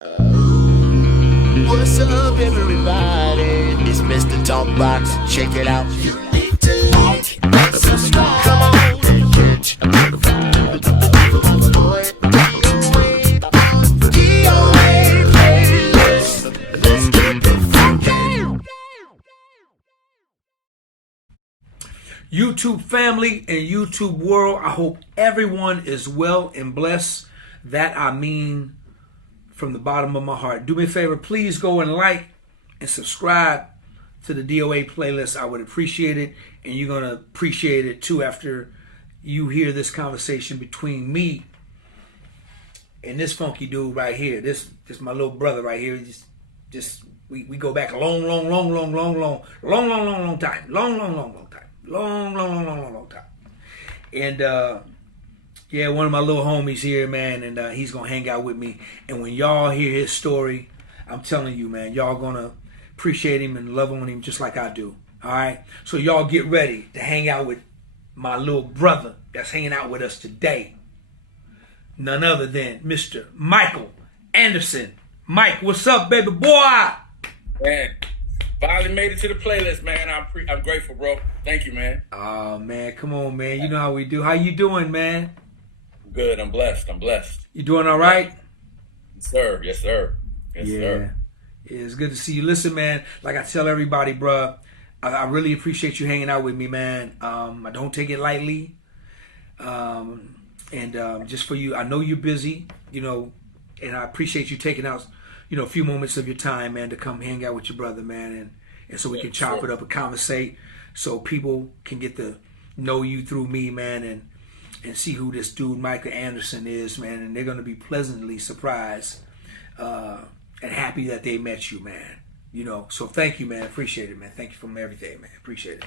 What's up, everybody? It's Mr. Talkbox. Check it out. You need to like and subscribe. Come on and catch a vibe. Boy, DOA playlist. Let's keep it funky. YouTube family and YouTube world, I hope everyone is well and blessed. That I mean from the bottom of my heart. Do me a favor, please go and like and subscribe to the DOA playlist. I would appreciate it, and you're going to appreciate it too after you hear this conversation between me and this funky dude right here. This my little brother right here. We go back a long time. Long time. And yeah, one of my little homies here, man, and he's gonna hang out with me. And when y'all hear his story, I'm telling you, man, y'all gonna appreciate him and love on him just like I do. All right, so y'all get ready to hang out with my little brother that's hanging out with us today. None other than Mr. Michael Anderson. Mike, what's up, baby boy? Man, finally made it to the playlist, man. I'm grateful, bro. Thank you, man. Oh man, come on, man. You know how we do. How you doing, man? Good. I'm blessed. You doing all right? Yes, sir. Yes, sir. Yes, sir. Yeah, it's good to see you. Listen, man, like I tell everybody, bruh, I really appreciate you hanging out with me, man. I don't take it lightly. Just for you, I know you're busy, you know, and I appreciate you taking out, you know, a few moments of your time, man, to come hang out with your brother, man, and so we can chop it up and conversate, so people can get to know you through me, man, and see who this dude Michael Anderson is, man, and they're gonna be pleasantly surprised and happy that they met you, man. You know, so thank you, man. Appreciate it, man. Thank you from everything, man. Appreciate it.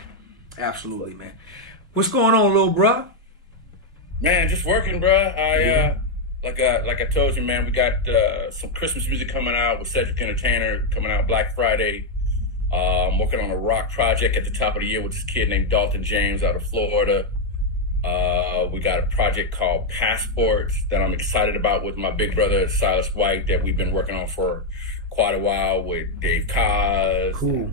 Absolutely, man. What's going on, little bruh? Man, just working, bruh. Like I told you, man, we got some Christmas music coming out with Cedric Entertainer coming out Black Friday. I'm working on a rock project at the top of the year with this kid named Dalton James out of Florida. We got a project called Passports that I'm excited about with my big brother Silas White that we've been working on for quite a while with Dave Kaz. Cool. A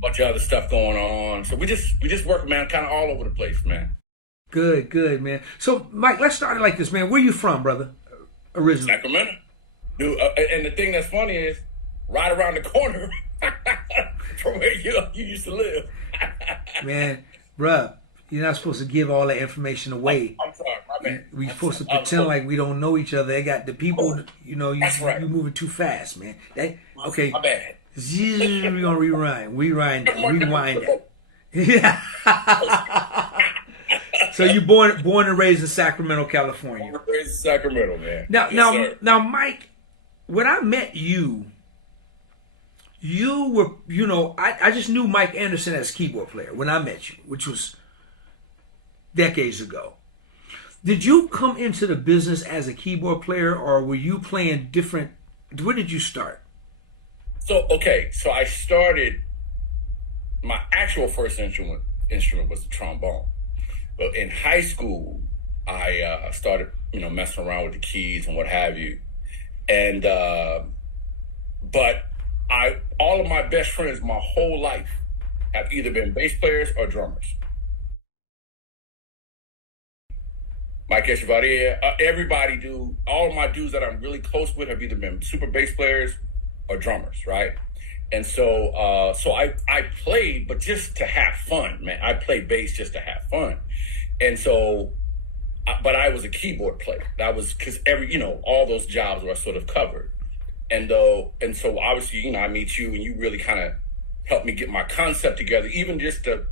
bunch of other stuff going on. So we just work, man, kind of all over the place, man. Good, man. So, Mike, let's start it like this, man. Where you from, brother? Originally? Sacramento. Dude, and the thing that's funny is right around the corner from where you used to live. Man, bruh, you're not supposed to give all that information away. I'm sorry, my bad. We're supposed to pretend like we don't know each other. They got the people, you know, That's right. you're moving too fast, man. Okay. My bad. We're going to rewind it. Yeah. So you born and raised in Sacramento, California. Born and raised in Sacramento, man. Now, Mike, when I met you, you were, you know, I just knew Mike Anderson as a keyboard player when I met you, which was decades ago. Did you come into the business as a keyboard player, or were you playing different? Where did you start? So I started. My actual first instrument was the trombone. But in high school, I started, you know, messing around with the keys and what have you. And but all of my best friends my whole life have either been bass players or drummers. Mike Echevarria, everybody do. All of my dudes that I'm really close with have either been super bass players or drummers, right? And so I played, but just to have fun, man. I played bass just to have fun. And so, but I was a keyboard player. That was because all those jobs were sort of covered. And so obviously, you know, I meet you and you really kind of helped me get my concept together, even just the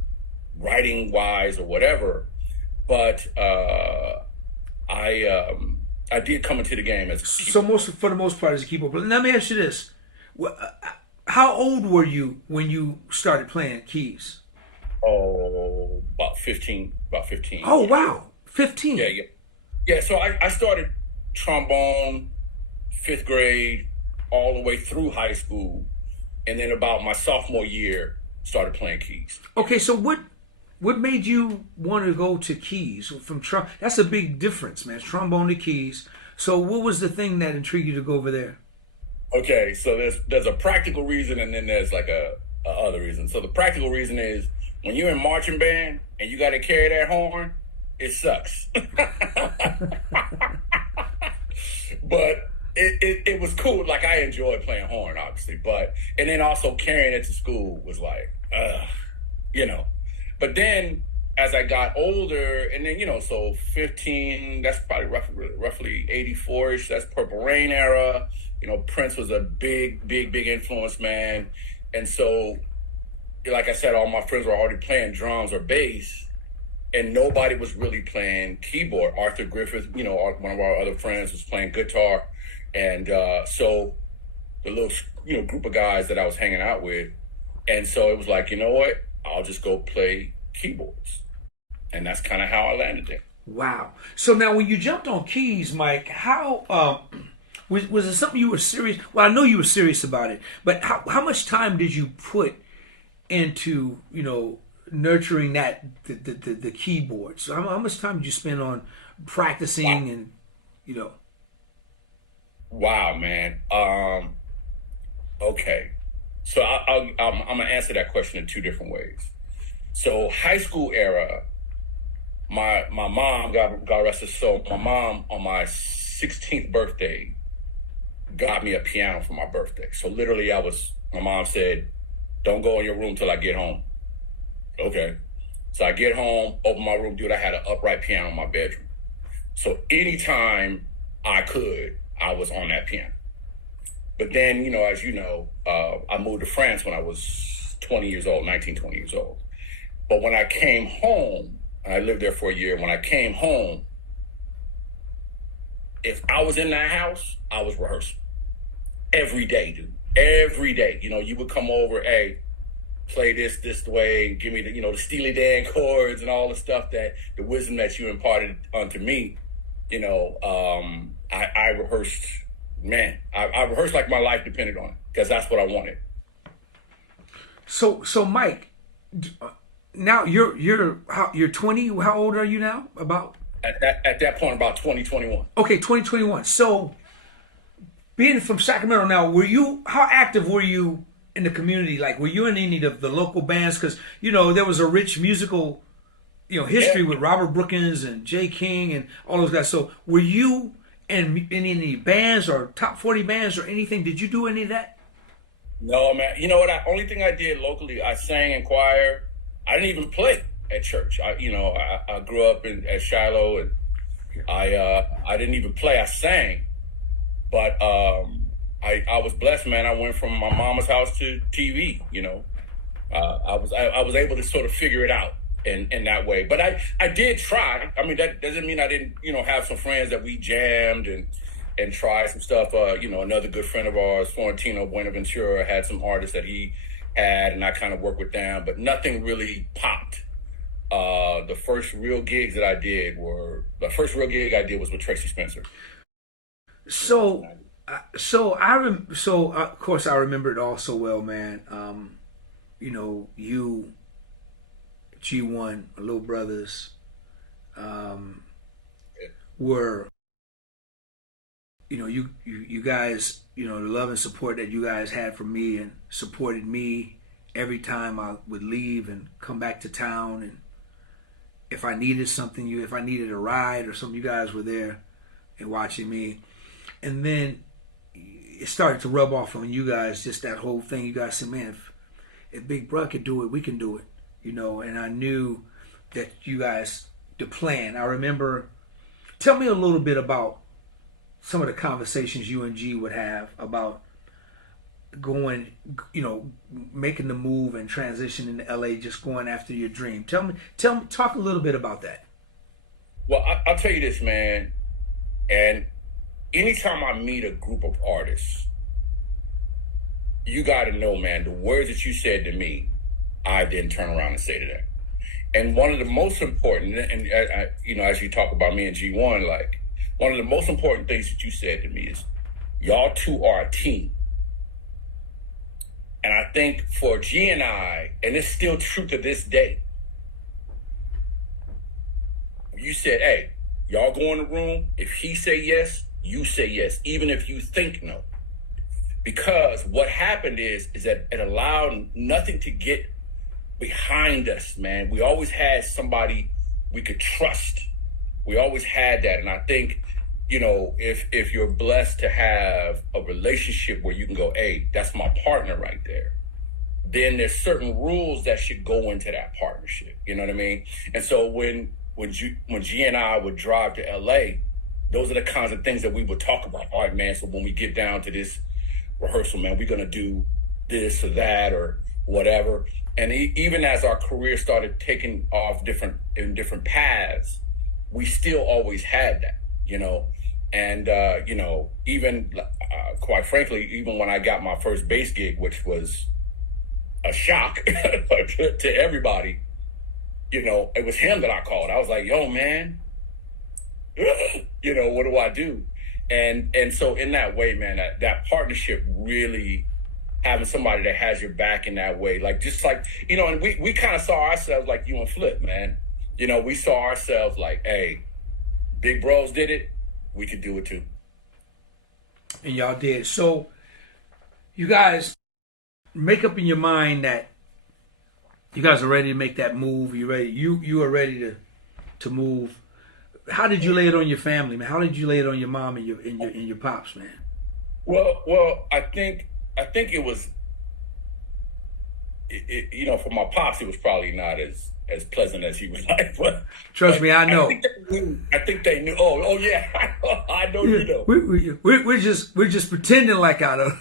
writing wise or whatever. But I did come into the game as a keyboard. So for the most part as a keyboard player. Let me ask you this. How old were you when you started playing keys? Oh, about 15. Oh, wow. 15. Yeah, so I started trombone 5th grade all the way through high school. And then about my sophomore year, started playing keys. Okay, so what made you want to go to keys from that's a big difference, man. Trombone to keys. So what was the thing that intrigued you to go over there? Okay, so there's a practical reason, and then there's like a other reason. So the practical reason is when you're in marching band and you got to carry that horn, it sucks. But it was cool. Like I enjoyed playing horn, obviously, but and then also carrying it to school was like, you know. But then as I got older, and then so 15, that's probably roughly 84ish. That's Purple Rain era. Prince was a big influence, man. And so, like I said, all my friends were already playing drums or bass, and nobody was really playing keyboard. Arthur Griffith, one of our other friends, was playing guitar, and so the little group of guys that I was hanging out with, and so it was like, you know what, I'll just go play keyboards, and that's kind of how I landed there. Wow. So now, when you jumped on keys, Mike, how was it something you were serious? Well, I know you were serious about it, but how much time did you put into nurturing the keyboard? So how much time did you spend on practicing and Wow, man. Okay, so I'm gonna answer that question in two different ways. So high school era, my mom, God rest her soul, my mom on my 16th birthday got me a piano for my birthday. So literally, my mom said, "Don't go in your room till I get home." Okay. So I get home, open my room, dude. I had an upright piano in my bedroom. So anytime I could, I was on that piano. But then, as you know, I moved to France when I was 20 years old, 19, 20 years old. But when I came home, and I lived there for a year, when I came home, if I was in that house, I was rehearsing. Every day, dude. Every day. You would come over, hey, play this way, and give me the Steely Dan chords and all the stuff, that the wisdom that you imparted unto me. I rehearsed, man. I rehearsed like my life depended on it, because that's what I wanted. So Mike, now you're 20. How old are you now? About At that point, about 2021. Okay, 2021. So, being from Sacramento now, how active were you in the community? Like, were you in any of the local bands? Because, there was a rich musical, history with Robert Brookins and Jay King and all those guys. So, were you in any bands or top 40 bands or anything? Did you do any of that? No, man. You know what? Only thing I did locally, I sang in choir. I didn't even play at church. I grew up at Shiloh, and I didn't even play. I sang, but I was blessed, man. I went from my mama's house to TV. I was able to sort of figure it out in that way. But I did try. I mean, that doesn't mean I didn't have some friends that we jammed and tried some stuff. Another good friend of ours, Florentino Buenaventura, had some artists that he had, and I kind of worked with them, but nothing really popped. The first real gig I did was with Tracy Spencer. So of course I remember it all so well, man. You, G1, Little Brothers, were, you guys, the love and support that you guys had for me and supported me every time I would leave and come back to town, and if I needed something, if I needed a ride or something, you guys were there and watching me. And then it started to rub off on you guys, just that whole thing. You guys said, man, if Big Bruh could do it, we can do it. And I knew that you guys, the plan. I remember, tell me a little bit about some of the conversations you and G would have about going, making the move and transitioning to LA, just going after your dream. Tell me, talk a little bit about that. Well, I'll tell you this, man. And anytime I meet a group of artists, you got to know, man, the words that you said to me, I then turn around and say to them. And one of the most important, and as you talk about me and G1, like, one of the most important things that you said to me is, y'all two are a team. And I think for G and I, and it's still true to this day, you said, hey, y'all go in the room. If he say yes, you say yes, even if you think no. because what happened is that it allowed nothing to get behind us, man. We always had somebody we could trust. We always had that. And I think, you know, if you're blessed to have a relationship where you can go, hey, that's my partner right there, then there's certain rules that should go into that partnership. You know what I mean? And so when G and I would drive to LA, those are the kinds of things that we would talk about. All right, man, so when we get down to this rehearsal, man, we're going to do this or that or whatever. And even as our career started taking off in different paths, we still always had that, you know. And, you know, even quite frankly, even when I got my first bass gig, which was a shock to everybody, you know, it was him that I called. I was like, yo, man, you know, what do I do? And so in that way, man, that partnership really, having somebody that has your back in that way, like, just like, you know, and we kind of saw ourselves like you and Flip, man. You know, we saw ourselves like, hey, Big Bros did it, we could do it too. And y'all did. So you guys make up in your mind that you guys are ready to make that move. You ready? You are ready to move. How did you lay it on your family, man? How did you lay it on your mom and your pops, man? Well, I think it was, you know, for my pops, it was probably not as pleasant as he would like. But trust me, I know. I think they knew. Oh yeah, I know you know. We're just pretending like I don't.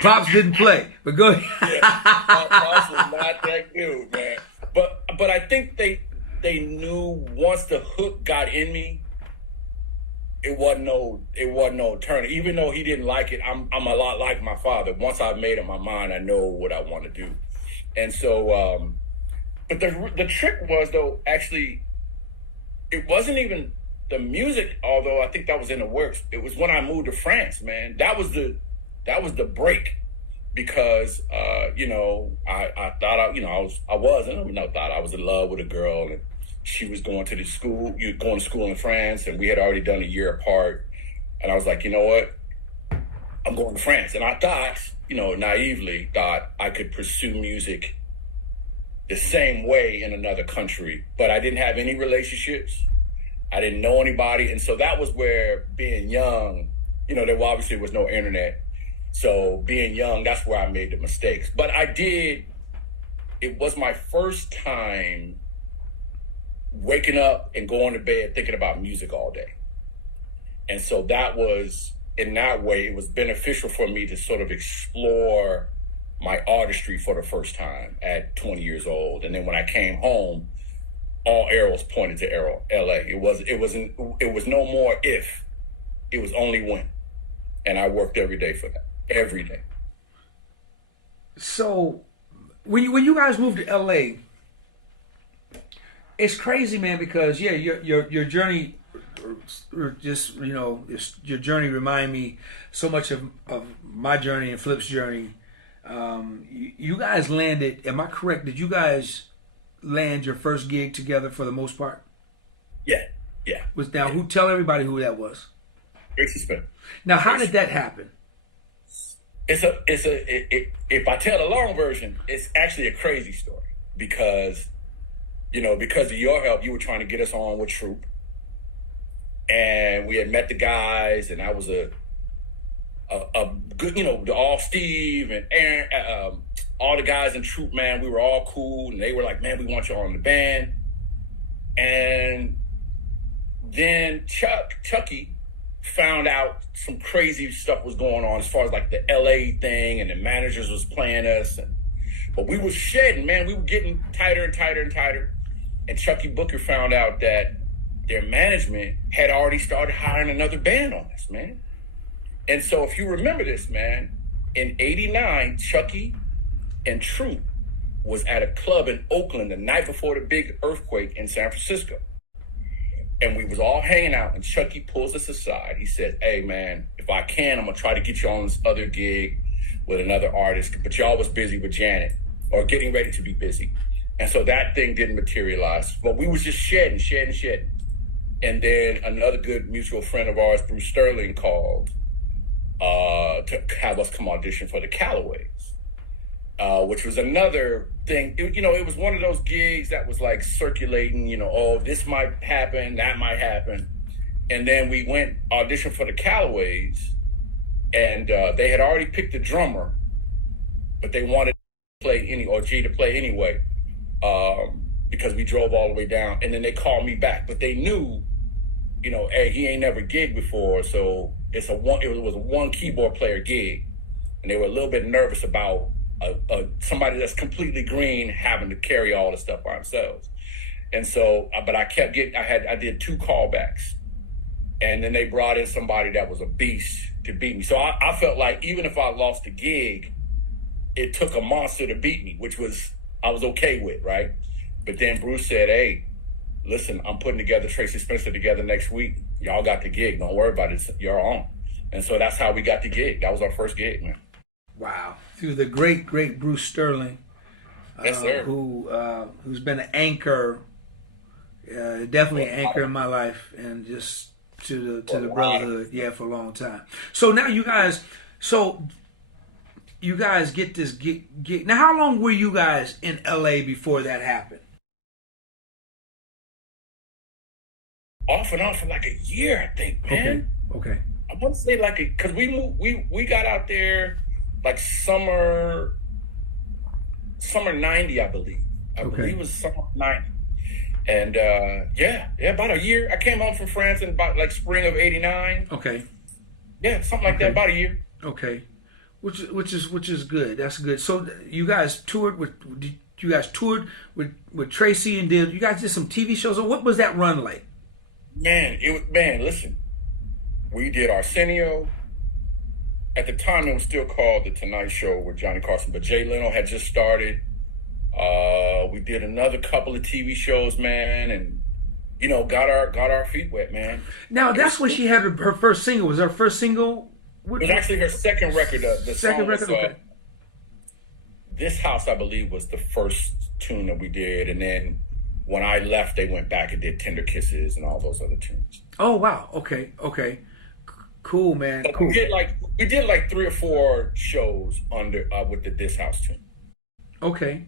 Pops didn't play, but go ahead. Yeah, Pops was not that good, man. But I think they knew once the hook got in me, it wasn't no turning. Even though he didn't like it, I'm a lot like my father. Once I've made up my mind, I know what I want to do. And so, but the trick was, though, actually, it wasn't even the music, although I think that was in the works. It was when I moved to France, man. That was the break, because you know, I thought I was in love with a girl, and she was going to school in France, and we had already done a year apart. And I was like, you know what? I'm going to France. And I thought, you know, naively thought I could pursue music the same way in another country, but I didn't have any relationships. I didn't know anybody. And so that was where, being young, you know, there obviously was no internet. So being young, that's where I made the mistakes. But it was my first time waking up and going to bed thinking about music all day. And so that was, in that way, it was beneficial for me to sort of explore my artistry for the first time at 20 years old. And then when I came home, all arrows pointed to LA. It was no more if, it was only when. And I worked every day for that. Every day. So when you guys moved to LA, it's crazy, man, because yeah, your journey, just, you know, your journey remind me so much of my journey and Flip's journey. You guys landed, am I correct? Did you guys land your first gig together for the most part? Yeah. Who tell everybody who that was? Tracy Smith. Now, how did that happen? If I tell the long version, it's actually a crazy story, because, you know, because of your help, you were trying to get us on with Troop, and we had met the guys, and I was a good, you know, all Steve and Aaron, all the guys in Troop, man, we were all cool, and they were like, man, we want you on the band. And then Chucky found out some crazy stuff was going on as far as like the LA thing, and the managers was playing us, but we were shedding, man. We were getting tighter and tighter and tighter. And Chucky Booker found out that their management had already started hiring another band on us, man. And so if you remember this, man, in '89, Chucky and Troop was at a club in Oakland the night before the big earthquake in San Francisco. And we was all hanging out, and Chucky pulls us aside. He said, hey, man, if I can, I'm going to try to get you on this other gig with another artist. But y'all was busy with Janet, or getting ready to be busy. And so that thing didn't materialize. But we was just shedding. And then another good mutual friend of ours, Bruce Sterling, called to have us come audition for the Callaways, which was another thing. It was one of those gigs that was like circulating, oh, this might happen, that might happen. And then we went audition for the Callaways, and they had already picked a drummer, but they wanted to play G to play anyway, because we drove all the way down. And then they called me back, but they knew, hey, he ain't never gigged before, so it was a one keyboard player gig, and they were a little bit nervous about somebody that's completely green having to carry all the stuff by themselves. And so, but I did 2 callbacks, and then they brought in somebody that was a beast to beat me. So I felt like even if I lost the gig, it took a monster to beat me, which I was okay with, right? But then Bruce said, hey, listen, I'm putting together Tracy Spencer together next week. Y'all got the gig. Don't worry about it. You're on. And so that's how we got the gig. That was our first gig, man. Wow. Through the great, great Bruce Sterling, Yes, sir. who's been an anchor, definitely an anchor in my life, and just to the brotherhood, for a long time. So now you guys get this gig. Now, how long were you guys in LA before that happened? Off and on for like a year, I think, man. Okay. I want to say because we moved, we got out there like summer 90, I believe. I believe it was summer 90. And about a year. I came home from France in about like spring of '89. Okay. Yeah, something like that, about a year. Okay. Which is good. That's good. So you guys toured with Tracy, and you guys did some TV shows. What was that run like? Man, listen. We did Arsenio. At the time, it was still called The Tonight Show with Johnny Carson, but Jay Leno had just started. We did another couple of TV shows, man, and got our feet wet, man. Now that's when she had her first single. Was her first single? It was actually her second record. The second record. Okay. This House, I believe, was the first tune that we did, and then when I left, they went back and did Tender Kisses and all those other tunes. Oh wow! Okay. Cool, man. But cool. We did like 3 or 4 shows under with the This House tune. Okay.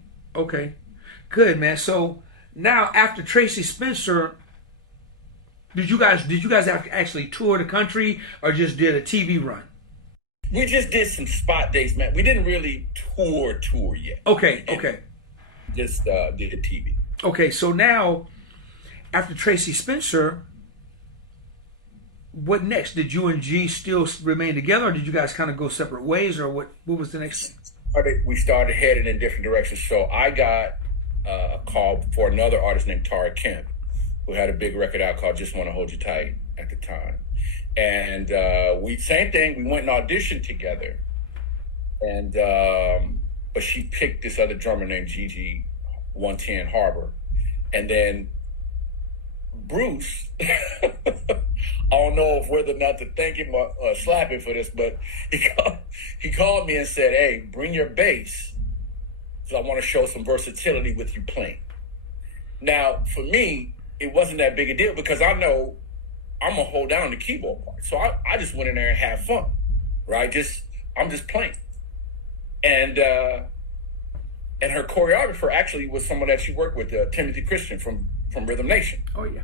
Good, man. So now after Tracy Spencer, did you guys have to actually tour the country or just did a TV run? We just did some spot dates, man. We didn't really tour yet. Okay. Just did a TV. Okay, so now after Tracy Spencer, what next? Did you and G still remain together, or did you guys kind of go separate ways, or what was the next thing? We started heading in different directions. So I got a call for another artist named Tara Kemp, who had a big record out called Just Want to Hold You Tight at the time. And same thing, we went and auditioned together. And but she picked this other drummer named Gigi 110 Harbor. And then Bruce, I don't know whether or not to thank him or slap him for this, but he called me and said, hey, bring your bass, because I want to show some versatility with you playing. Now, for me, it wasn't that big a deal because I know I'm going to hold down the keyboard part. So I just went in there and had fun, right? I'm just playing. And her choreographer actually was someone that she worked with, Timothy Christian from Rhythm Nation. Oh, yeah.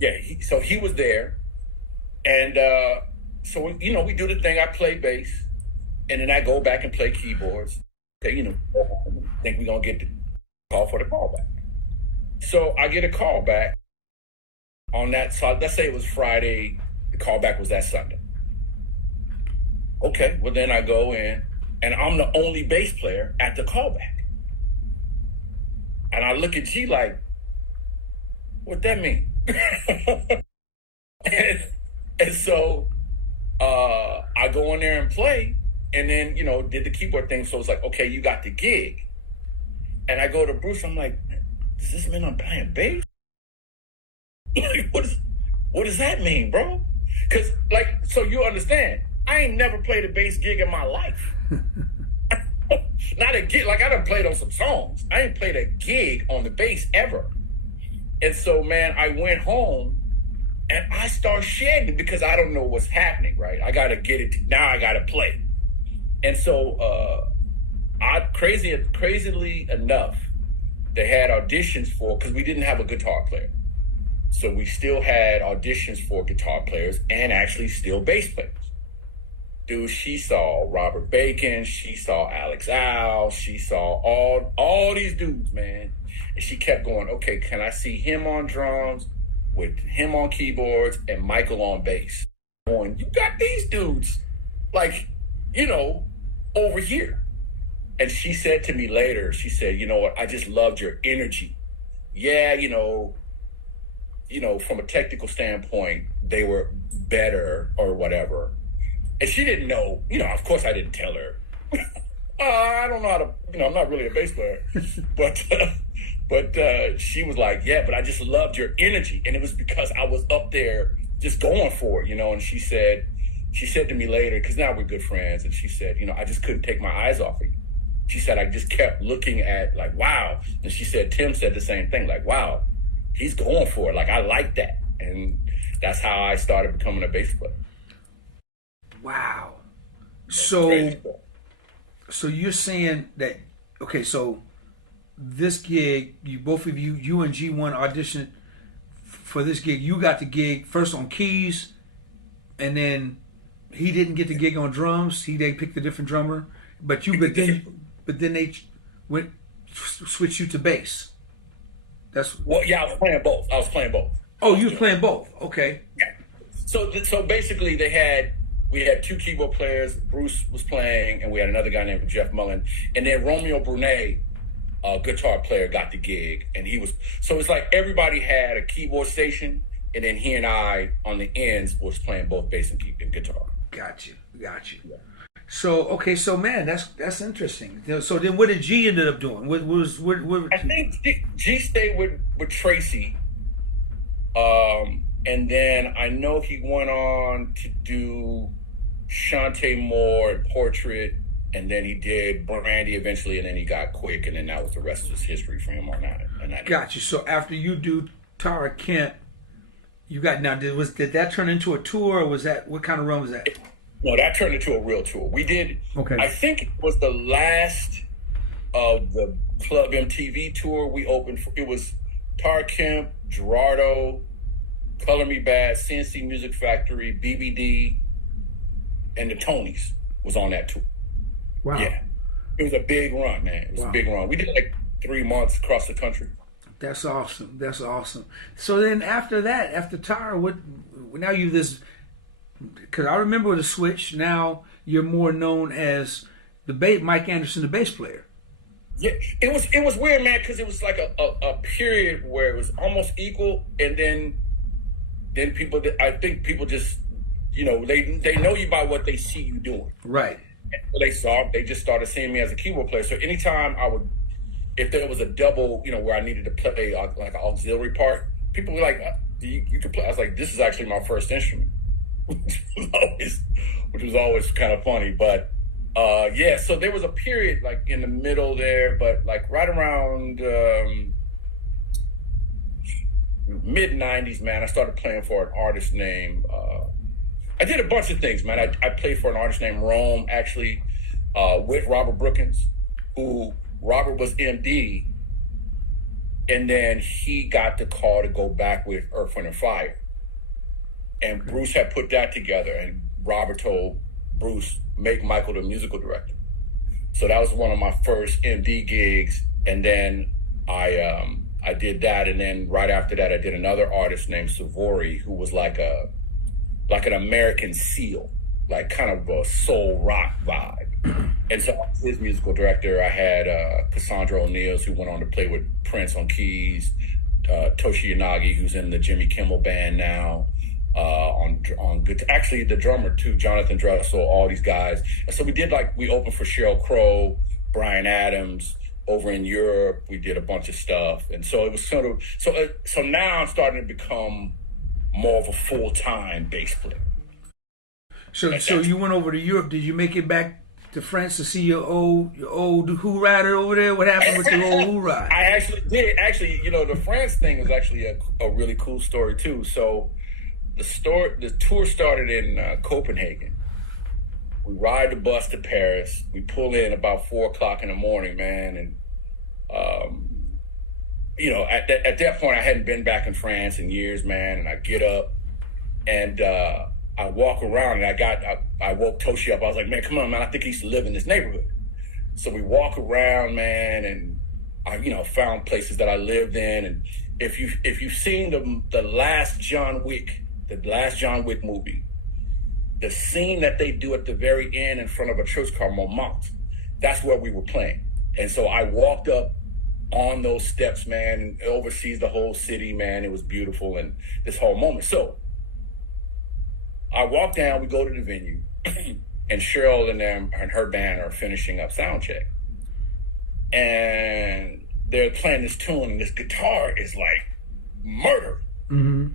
Yeah, so he was there. And so, we do the thing. I play bass, and then I go back and play keyboards. Okay, think we're going to get the call for the callback. So I get a call back on that. So let's say it was Friday. The callback was that Sunday. Okay, well, then I go in, and I'm the only bass player at the callback. And I look at G like, what that mean? and so I go in there and play, and then, did the keyboard thing. So it's like, okay, you got the gig. And I go to Bruce, I'm like, does this mean I'm playing bass? Like, what does that mean, bro? Because, so you understand, I ain't never played a bass gig in my life. Not a gig, I done played on some songs. I ain't played a gig on the bass ever. And so, man, I went home And I start shedding because I don't know what's happening, right? I got to get it. Now I got to play. And so crazily enough, they had auditions for, because we didn't have a guitar player. So we still had auditions for guitar players and actually still bass players. Dude, she saw Robert Bacon, she saw Alex Al, she saw all these dudes, man. And she kept going, okay, can I see him on drums, with him on keyboards, and Michael on bass? Going, you got these dudes, like, over here. And she said to me later, she said, you know what, I just loved your energy. Yeah, from a technical standpoint, they were better or whatever. And she didn't know, of course I didn't tell her. I don't know how to, I'm not really a bass player. but she was like, yeah, but I just loved your energy. And it was because I was up there just going for it, and she said to me later, because now we're good friends, and she said, I just couldn't take my eyes off of you. She said, I just kept looking at, like, wow. And she said, Tim said the same thing, like, wow, he's going for it. Like, I like that. And that's how I started becoming a bass player. Wow. So you're saying that, okay, so this gig, both of you and G1 auditioned for this gig. You got the gig first on keys, and then he didn't get the gig on drums. They picked a different drummer, but then they switched you to bass. Yeah, I was playing both. Oh, you were playing both. Okay. Yeah. So basically, we had two keyboard players. Bruce was playing, and we had another guy named Jeff Mullen, and then Romeo Brunet, a guitar player, got the gig, and he was. So it's like everybody had a keyboard station, and then he and I on the ends was playing both bass and guitar. Got you. Yeah. So man, that's interesting. So then, what did G ended up doing? What? I think G stayed with Tracy, and then I know he went on to do Shantae Moore and Portrait, and then he did Brandy eventually, and then he got Quick, and then that was the rest of his history for him on that. Got you. So after you do Tara Kent, you got now. Did that turn into a tour, or was that what kind of run was that? No, that turned into a real tour. We did. Okay. I think it was the last of the Club MTV tour we opened for. It was Tara Kemp, Gerardo, Color Me Bad, CNC Music Factory, BBD, and the Tonys was on that tour. Wow. Yeah. It was a big run, man. It was a big run. We did like 3 months across the country. That's awesome. So then after that, after Tara, now you this, because I remember the switch. Now you're more known as Mike Anderson, the bass player. Yeah, it was weird, man, because it was like a period where it was almost equal, and then people, I think people just, they know you by what they see you doing. Right. And they just started seeing me as a keyboard player. So anytime if there was a double, where I needed to play like an auxiliary part, people were like, you could play. I was like, this is actually my first instrument, which was always kind of funny. But yeah, so there was a period like in the middle there, but like right around mid 90s, man, I started playing for an artist named, I did a bunch of things, man. I played for an artist named Rome, actually, with Robert Brookins, who Robert was MD, and then he got the call to go back with Earth, Wind & Fire. And Bruce had put that together, and Robert told Bruce, make Michael the musical director. So that was one of my first MD gigs, and then I did that, and then right after that, I did another artist named Savory, who was like an American Seal, like kind of a soul rock vibe. And so I was his musical director. I had Cassandra O'Neals, who went on to play with Prince on keys, Toshi Yanagi, who's in the Jimmy Kimmel Band now, on good. Actually, the drummer too, Jonathan Dressel, all these guys. And so we opened for Sheryl Crow, Bryan Adams. Over in Europe, we did a bunch of stuff, and so it was sort of so now I'm starting to become more of a full-time bass player. So you went over to Europe. Did you make it back to France to see your old Who rider over there? What happened with your old Who ride? I actually did. Actually, the France thing was actually a really cool story too. So the tour started in Copenhagen. We ride the bus to Paris. We pull in about 4 o'clock in the morning, man, and at that point I hadn't been back in France in years, man. And I get up and I walk around, and I woke Toshi up. I was like, man, come on, man. I think he used to live in this neighborhood. So we walk around, man, and I found places that I lived in. And if you've seen the last John Wick movie, the scene that they do at the very end in front of a church called Montmartre, that's where we were playing. And so I walked up on those steps, man, and oversees the whole city, man. It was beautiful, and this whole moment. So I walk down, we go to the venue, and Cheryl and them and her band are finishing up sound check. And they're playing this tune, and this guitar is like murder. Mm-hmm.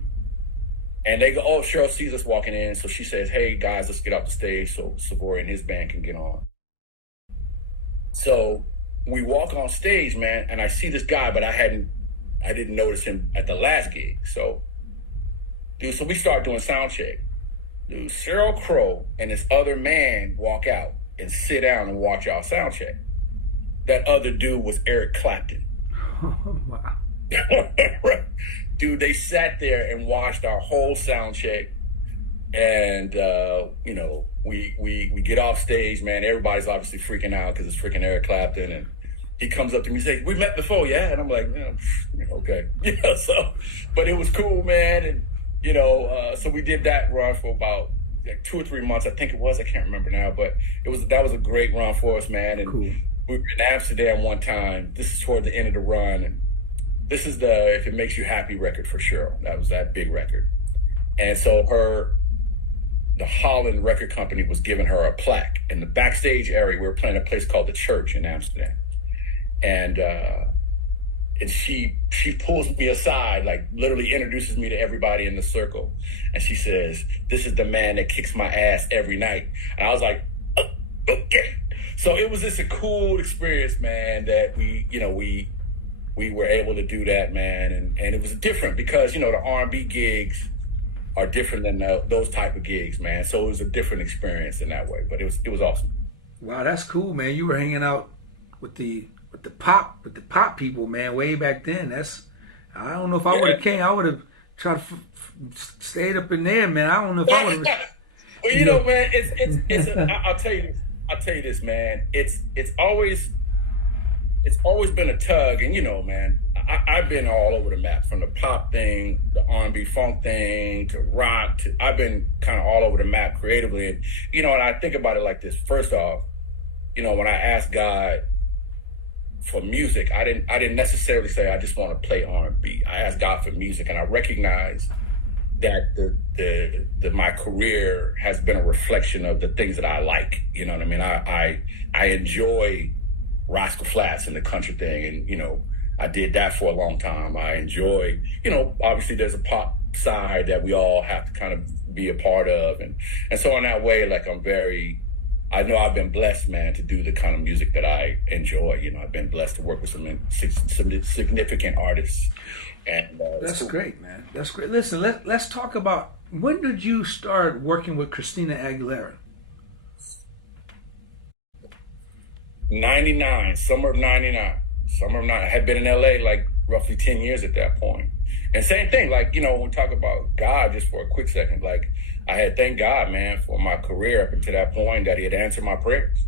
And they go, oh, Cheryl sees us walking in, so she says, hey, guys, let's get off the stage so Savory and his band can get on. So we walk on stage, man, and I see this guy, but I didn't notice him at the last gig. So we start doing sound check. Dude, Cheryl Crow and this other man walk out and sit down and watch our sound check. That other dude was Eric Clapton. Oh, wow. Dude, they sat there and watched our whole sound check. And, we get off stage, man. Everybody's obviously freaking out because it's freaking Eric Clapton. And he comes up to me and says, we met before, yeah? And I'm like, yeah, okay. But it was cool, man. And, so we did that run for about 2 or 3 months, I think it was. I can't remember now, but that was a great run for us, man. And cool. We were in Amsterdam one time. This is toward the end of the run, and this is the If It Makes You Happy record for Cheryl. That was that big record. And so the Holland record company was giving her a plaque. In the backstage area, we were playing a place called The Church in Amsterdam. And she pulls me aside, like literally introduces me to everybody in the circle. And she says, this is the man that kicks my ass every night. And I was like, oh, okay. So it was just a cool experience, man, that we were able to do that, man. And it was different because, the R&B gigs are different than those type of gigs, man. So it was a different experience in that way, but it was awesome. Wow, that's cool, man. You were hanging out with the pop people, man, way back then. I don't know if I would have came. I would have tried to stayed up in there, man. I don't know if I would have. Well, man, it's I'll tell you this, man. It's always been a tug, and man, I've been all over the map, from the pop thing, the R&B funk thing, to rock. I've been kind of all over the map creatively, and and I think about it like this. First off, when I asked God for music, I didn't necessarily say I just want to play R&B. I asked God for music, and I recognize that my career has been a reflection of the things that I like. You know what I mean? I enjoy Rascal Flatts and the country thing, and I did that for a long time. I enjoy, obviously there's a pop side that we all have to kind of be a part of, and so in that way, like I know I've been blessed, man, to do the kind of music that I enjoy. I've been blessed to work with some significant artists. And that's cool. Great, man. That's great. Listen, let's talk about, when did you start working with Christina Aguilera? 99, summer of 99. I had been in LA like roughly 10 years at that point. And same thing, like, when we talk about God, just for a quick second, like, I had thanked God, man, for my career up until that point, that he had answered my prayers.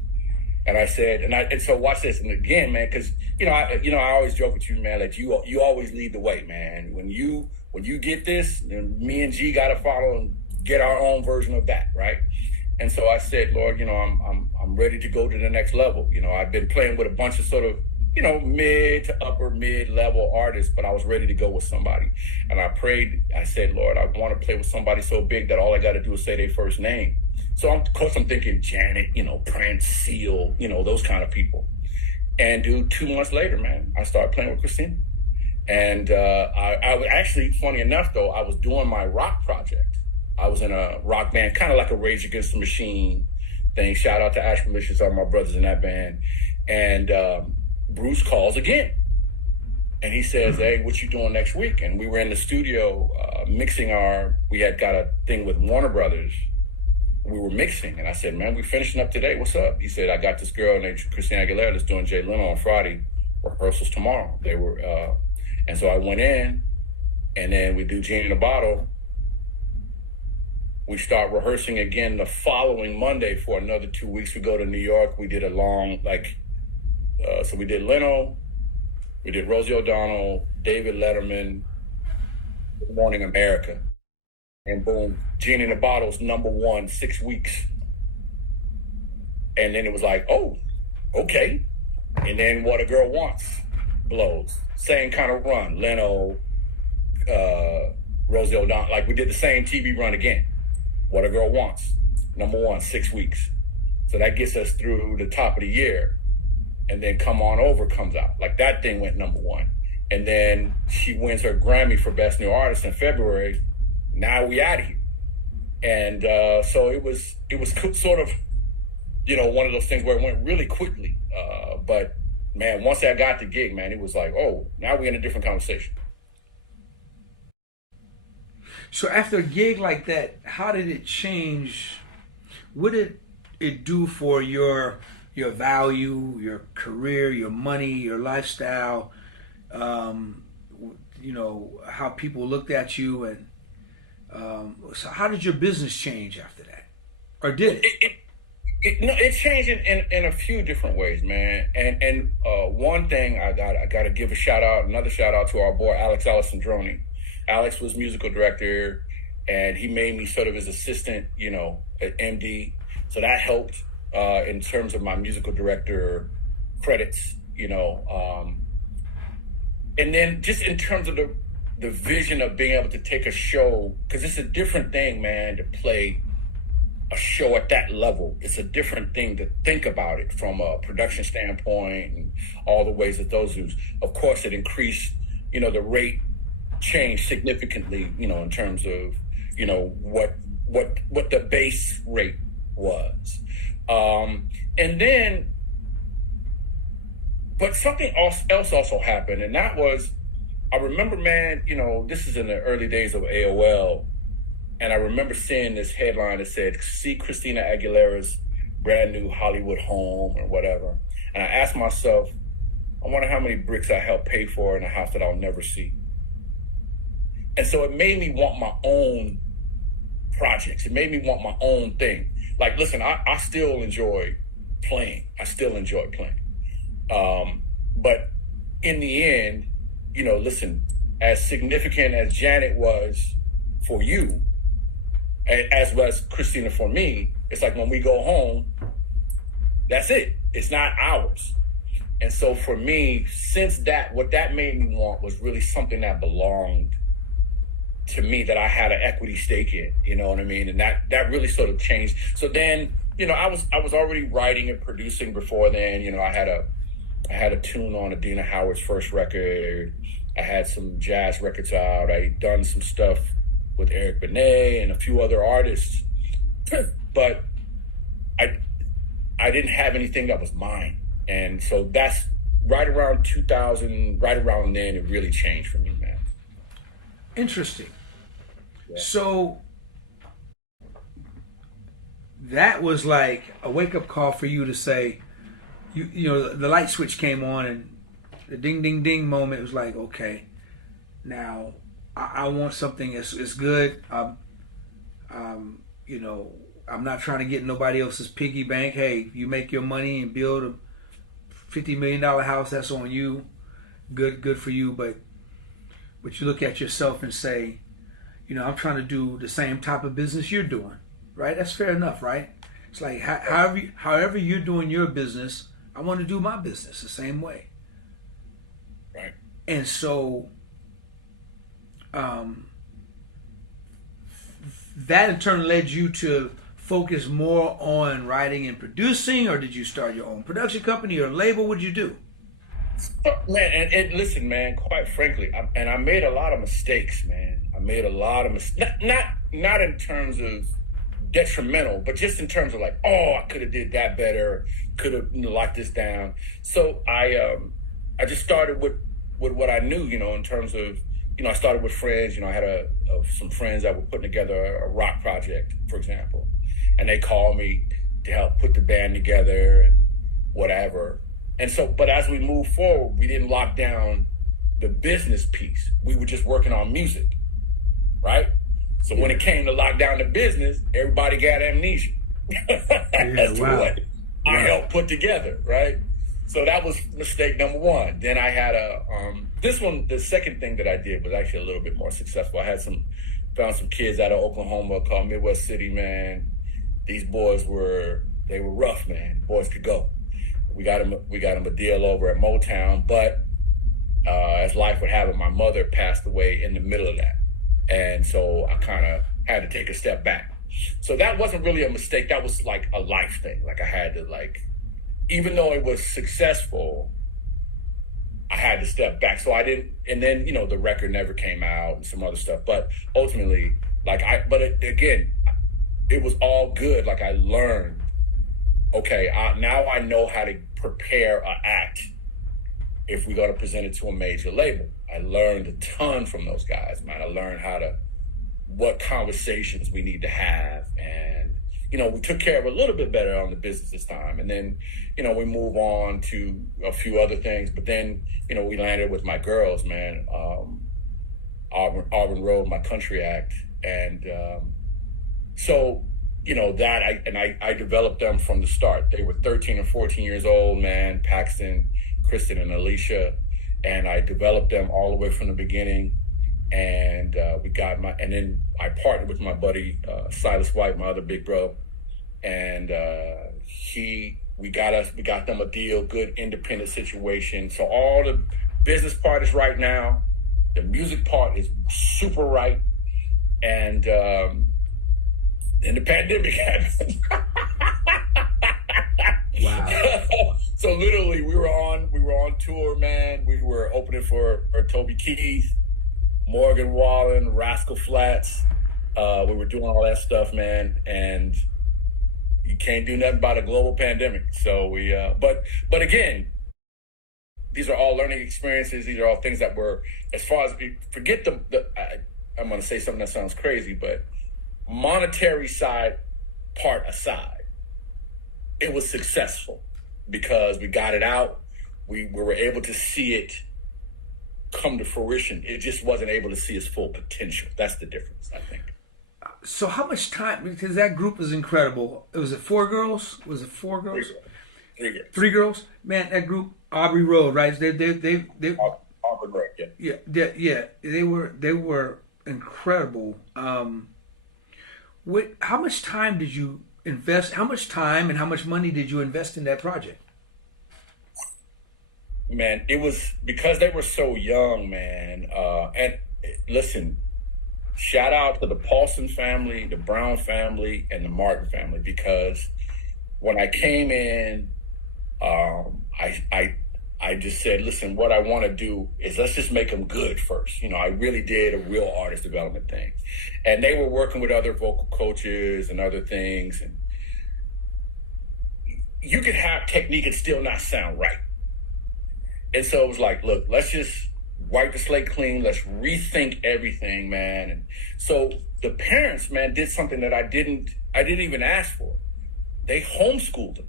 And I said, and so watch this. And again, man, because, I always joke with you, man, that you always lead the way, man. When you get this, then me and G got to follow and get our own version of that, right? And so I said, Lord, I'm ready to go to the next level. I've been playing with a bunch of sort of, mid to upper mid-level artists, but I was ready to go with somebody. And I prayed, I said, Lord, I want to play with somebody so big that all I got to do is say their first name. So of course I'm thinking Janet, Prince, Seal, those kind of people. And dude, 2 months later, man, I started playing with Christina. And I was actually, funny enough though, I was doing my rock project. I was in a rock band, kind of like a Rage Against the Machine thing. Shout out to Ash Malicious, all my brothers in that band. And Bruce calls again. And he says, "Hey, what you doing next week?" And we were in the studio mixing we had got a thing with Warner Brothers. We were mixing, and I said, "Man, we finishing up today. What's up?" He said, "I got this girl named Christina Aguilera that's doing Jay Leno on Friday. Rehearsals tomorrow." They were, and so I went in, and then we do Genie in a Bottle. We start rehearsing again the following Monday for another 2 weeks. We go to New York. We did a long, so we did Leno, we did Rosie O'Donnell, David Letterman, Good Morning America. And boom, Genie in a Bottle's #1, 6 weeks. And then it was like, oh, okay. And then What a Girl Wants blows. Same kind of run. Leno, Rosie O'Donnell. Like, we did the same TV run again. What a Girl Wants, #1, 6 weeks. So that gets us through the top of the year. And then Come On Over comes out. Like, that thing went #1. And then she wins her Grammy for Best New Artist in February. Now we out of here. And so it was sort of, one of those things where it went really quickly. But man, once I got the gig, man, it was like, oh, now we're in a different conversation. So after a gig like that, how did it change? What did it do for your value, your career, your money, your lifestyle? How people looked at you, and so how did your business change after that, or did it? It changed in a few different ways, man. And one thing I got to give another shout out to our boy Alex Alessandroni. Alex was musical director, and he made me sort of his assistant, at MD. So that helped in terms of my musical director credits, and then just in terms of the vision of being able to take a show, because it's a different thing, man, to play a show at that level. It's a different thing to think about it from a production standpoint and all the ways that those use. Of course, it increased, the rate changed significantly, in terms of, what the base rate was. And then, but something else also happened, and that was, I remember, man, this is in the early days of AOL, and I remember seeing this headline that said, "See Christina Aguilera's brand new Hollywood home," or whatever. And I asked myself, I wonder how many bricks I helped pay for in a house that I'll never see. And so it made me want my own projects. It made me want my own thing. Like, listen, I still enjoy playing. But in the end, listen, as significant as Janet was for you, as was Christina for me, it's like when we go home, that's it. It's not ours. And so for me, since that, what that made me want was really something that belonged to me, that I had an equity stake in, you know what I mean? And that really sort of changed. So then, I was already writing and producing before then. I had a tune on Adina Howard's first record. I had some jazz records out. I'd done some stuff with Eric Benet and a few other artists, but I didn't have anything that was mine. And so that's right around 2000, right around then, it really changed for me, man. Interesting. Yeah. So that was like a wake-up call for you to say, the light switch came on, and the ding, ding, ding moment was like, okay, now I want something as good. I'm not trying to get nobody else's piggy bank. Hey, you make your money and build a $50 million house, that's on you. Good for you. But you look at yourself and say, I'm trying to do the same type of business you're doing, right? That's fair enough, right? It's like, however you're doing your business, I want to do my business the same way. Right. And so that in turn led you to focus more on writing and producing, or did you start your own production company or label? What'd you do? Man, and listen, man, quite frankly, I made a lot of mistakes, man. I made a lot of mistakes, not in terms of detrimental, but just in terms of like, oh, I could have did that better, could have locked this down. So I just started with with what I knew, in terms of, I started with friends. I had some friends that were putting together a rock project, for example, and they called me to help put the band together and whatever. And so, but as we moved forward, we didn't lock down the business piece. We were just working on music, right? So when it came to lock down the business, everybody got amnesia as to what I helped put together, right? So that was mistake number one. Then I had the second thing that I did was actually a little bit more successful. I found some kids out of Oklahoma called Midwest City, man. These boys they were rough, man. Boys could go. We got them a deal over at Motown, but as life would have it, my mother passed away in the middle of that. And so I kind of had to take a step back. So that wasn't really a mistake. That was like a life thing. Like I had to even though it was successful, I had to step back. So I didn't, and then, the record never came out and some other stuff. But ultimately, again, it was all good. Like I learned, okay, now I know how to prepare an act if we're going to present it to a major label. I learned a ton from those guys, man. I learned what conversations we need to have. And, we took care of it a little bit better on the business this time. And then, we move on to a few other things. But then, we landed with my girls, man. Auburn Road, my country act. And so, I developed them from the start. They were 13 and 14 years old, man. Paxton, Kristen, and Alicia. And I developed them all the way from the beginning. And then I partnered with my buddy, Silas White, my other big bro. And we got them a deal, good independent situation. So all the business part is right now. The music part is super right. And then the pandemic happened. Wow. So literally we were on tour, man. We were opening for Toby Keith, Morgan Wallen, Rascal Flatts. We were doing all that stuff, man. And you can't do nothing about a global pandemic. So but again, these are all learning experiences. These are all things that were, as far as, forget I'm going to say something that sounds crazy, but monetary side part aside, it was successful because we got it out. We were able to see it come to fruition. It just wasn't able to see its full potential. That's the difference, I think. So how much time, because that group was incredible. Was it 4 girls? Was it 4 girls? 3 girls. 3 girls? Man, that group, Aubrey Road, right? They Aubrey Road, yeah. They were incredible. How much time did you invest? How much time and how much money did you invest in that project? Man, it was because they were so young, man. And listen, shout out to the Paulson family, the Brown family, and the Martin family, because when I came in, I just said, listen, what I want to do is let's just make them good first. I really did a real artist development thing. And they were working with other vocal coaches and other things. And you could have technique and still not sound right. And so it was like, look, let's just wipe the slate clean. Let's rethink everything, man. And so the parents, man, did something that I didn't even ask for. They homeschooled them.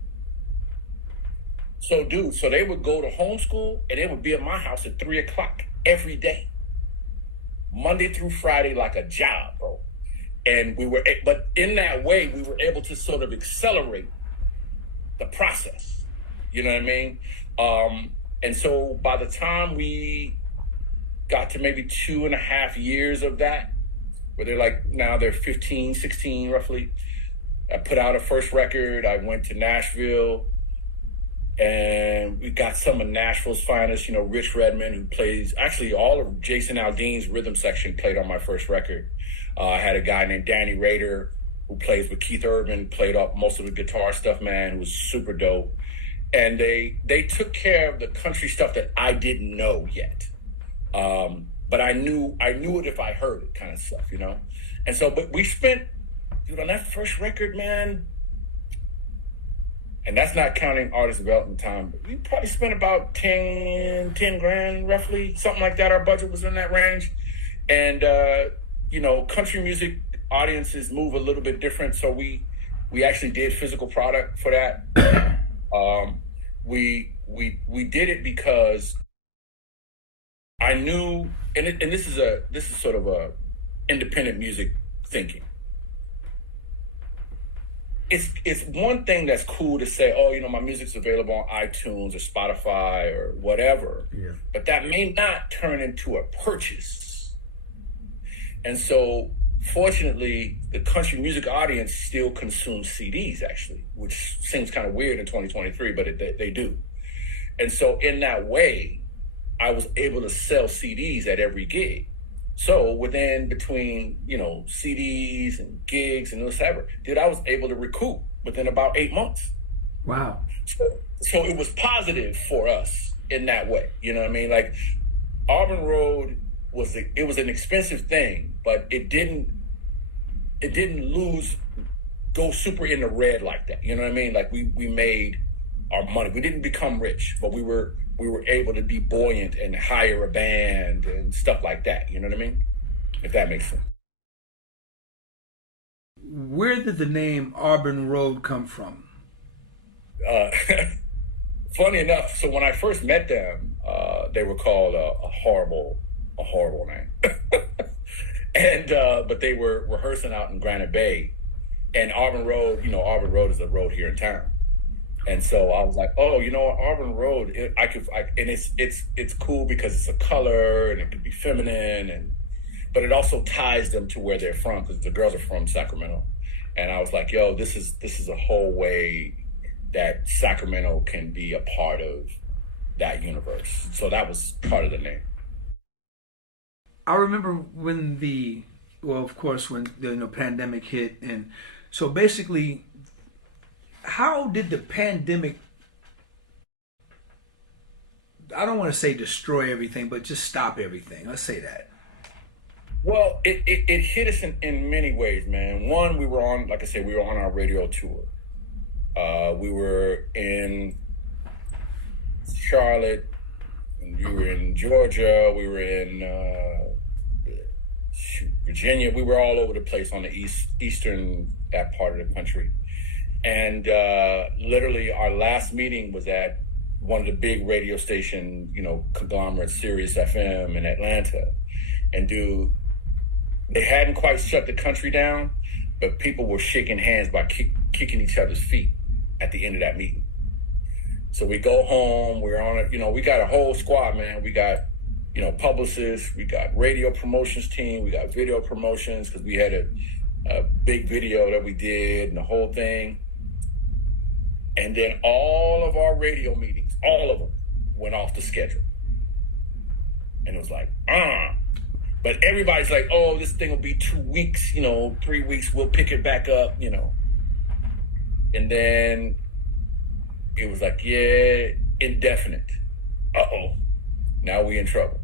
So they would go to homeschool and they would be at my house at 3:00 every day, Monday through Friday, like a job, bro. And but in that way, we were able to sort of accelerate the process. You know what I mean? And so by the time we got to maybe 2.5 years of that, where they're 15, 16 roughly, I put out a first record. I went to Nashville and we got some of Nashville's finest, Rich Redmond, who plays, actually all of Jason Aldean's rhythm section played on my first record. I had a guy named Danny Rader who plays with Keith Urban, played up most of the guitar stuff, man, who was super dope. And they took care of the country stuff that I didn't know yet. But I knew it if I heard it, kind of stuff, And so, but we spent, on that first record, man, and that's not counting artist development time. But we probably spent about 10 grand roughly, something like that. Our budget was in that range. And, country music audiences move a little bit different. So we actually did physical product for that. We did it because I knew, and this is sort of a independent music thinking. It's one thing that's cool to say, oh, my music's available on iTunes or Spotify or whatever, but that may not turn into a purchase. And so, fortunately, the country music audience still consumes CDs, actually, which seems kind of weird in 2023, but they do. And so, in that way, I was able to sell CDs at every gig. So between, CDs and gigs and whatever, I was able to recoup within about 8 months. Wow. So it was positive for us in that way. You know what I mean? Like Auburn Road was an expensive thing, but it didn't go super in the red like that. You know what I mean? Like we made our money. We didn't become rich, but we were able to be buoyant and hire a band and stuff like that. You know what I mean? If that makes sense. Where did the name Auburn Road come from? Funny enough, so when I first met them, they were called a horrible name. And but they were rehearsing out in Granite Bay, and Auburn Road is a road here in town. And so I was like, oh, Auburn Road, and it's cool because it's a color and it could be feminine, but it also ties them to where they're from because the girls are from Sacramento. And I was like, yo, this is a whole way that Sacramento can be a part of that universe. So that was part of the name. I remember when the pandemic hit, and so basically, how did the pandemic, I don't want to say destroy everything, but just stop everything? Let's say that. Well, it hit us in many ways, man. One, we were on our radio tour. We were in Charlotte, and we were in Georgia, we were in Virginia. We were all over the place on the eastern that part of the country. And literally our last meeting was at one of the big radio station, conglomerate, Sirius FM in Atlanta. And they hadn't quite shut the country down, but people were shaking hands by kicking each other's feet at the end of that meeting. So we go home, we're on it, we got a whole squad, man. We got, publicists, we got radio promotions team, we got video promotions, because we had a big video that we did and the whole thing. And then all of our radio meetings, all of them, went off the schedule. And it was like, But everybody's like, oh, this thing will be 2 weeks, 3 weeks, we'll pick it back up, And then it was like, yeah, indefinite. Uh-oh, now we in trouble.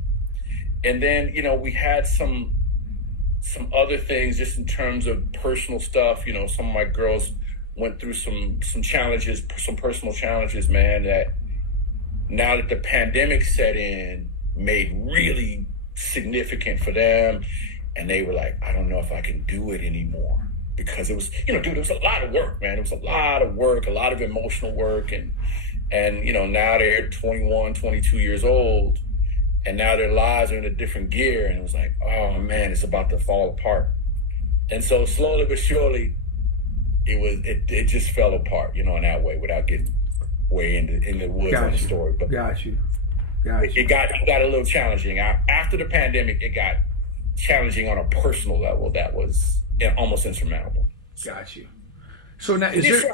And then, we had some other things just in terms of personal stuff. Some of my girls went through some challenges, some personal challenges, man, that now that the pandemic set in, made really significant for them. And they were like, I don't know if I can do it anymore. Because it was, it was a lot of work, man. It was a lot of work, a lot of emotional work. And now they're 21, 22 years old. And now their lives are in a different gear. And it was like, oh, man, it's about to fall apart. And so slowly but surely, it just fell apart, in that way, without getting way in the woods on the story. But Got you. It got a little challenging. After the pandemic, it got challenging on a personal level that was almost insurmountable. Got you. So now, we did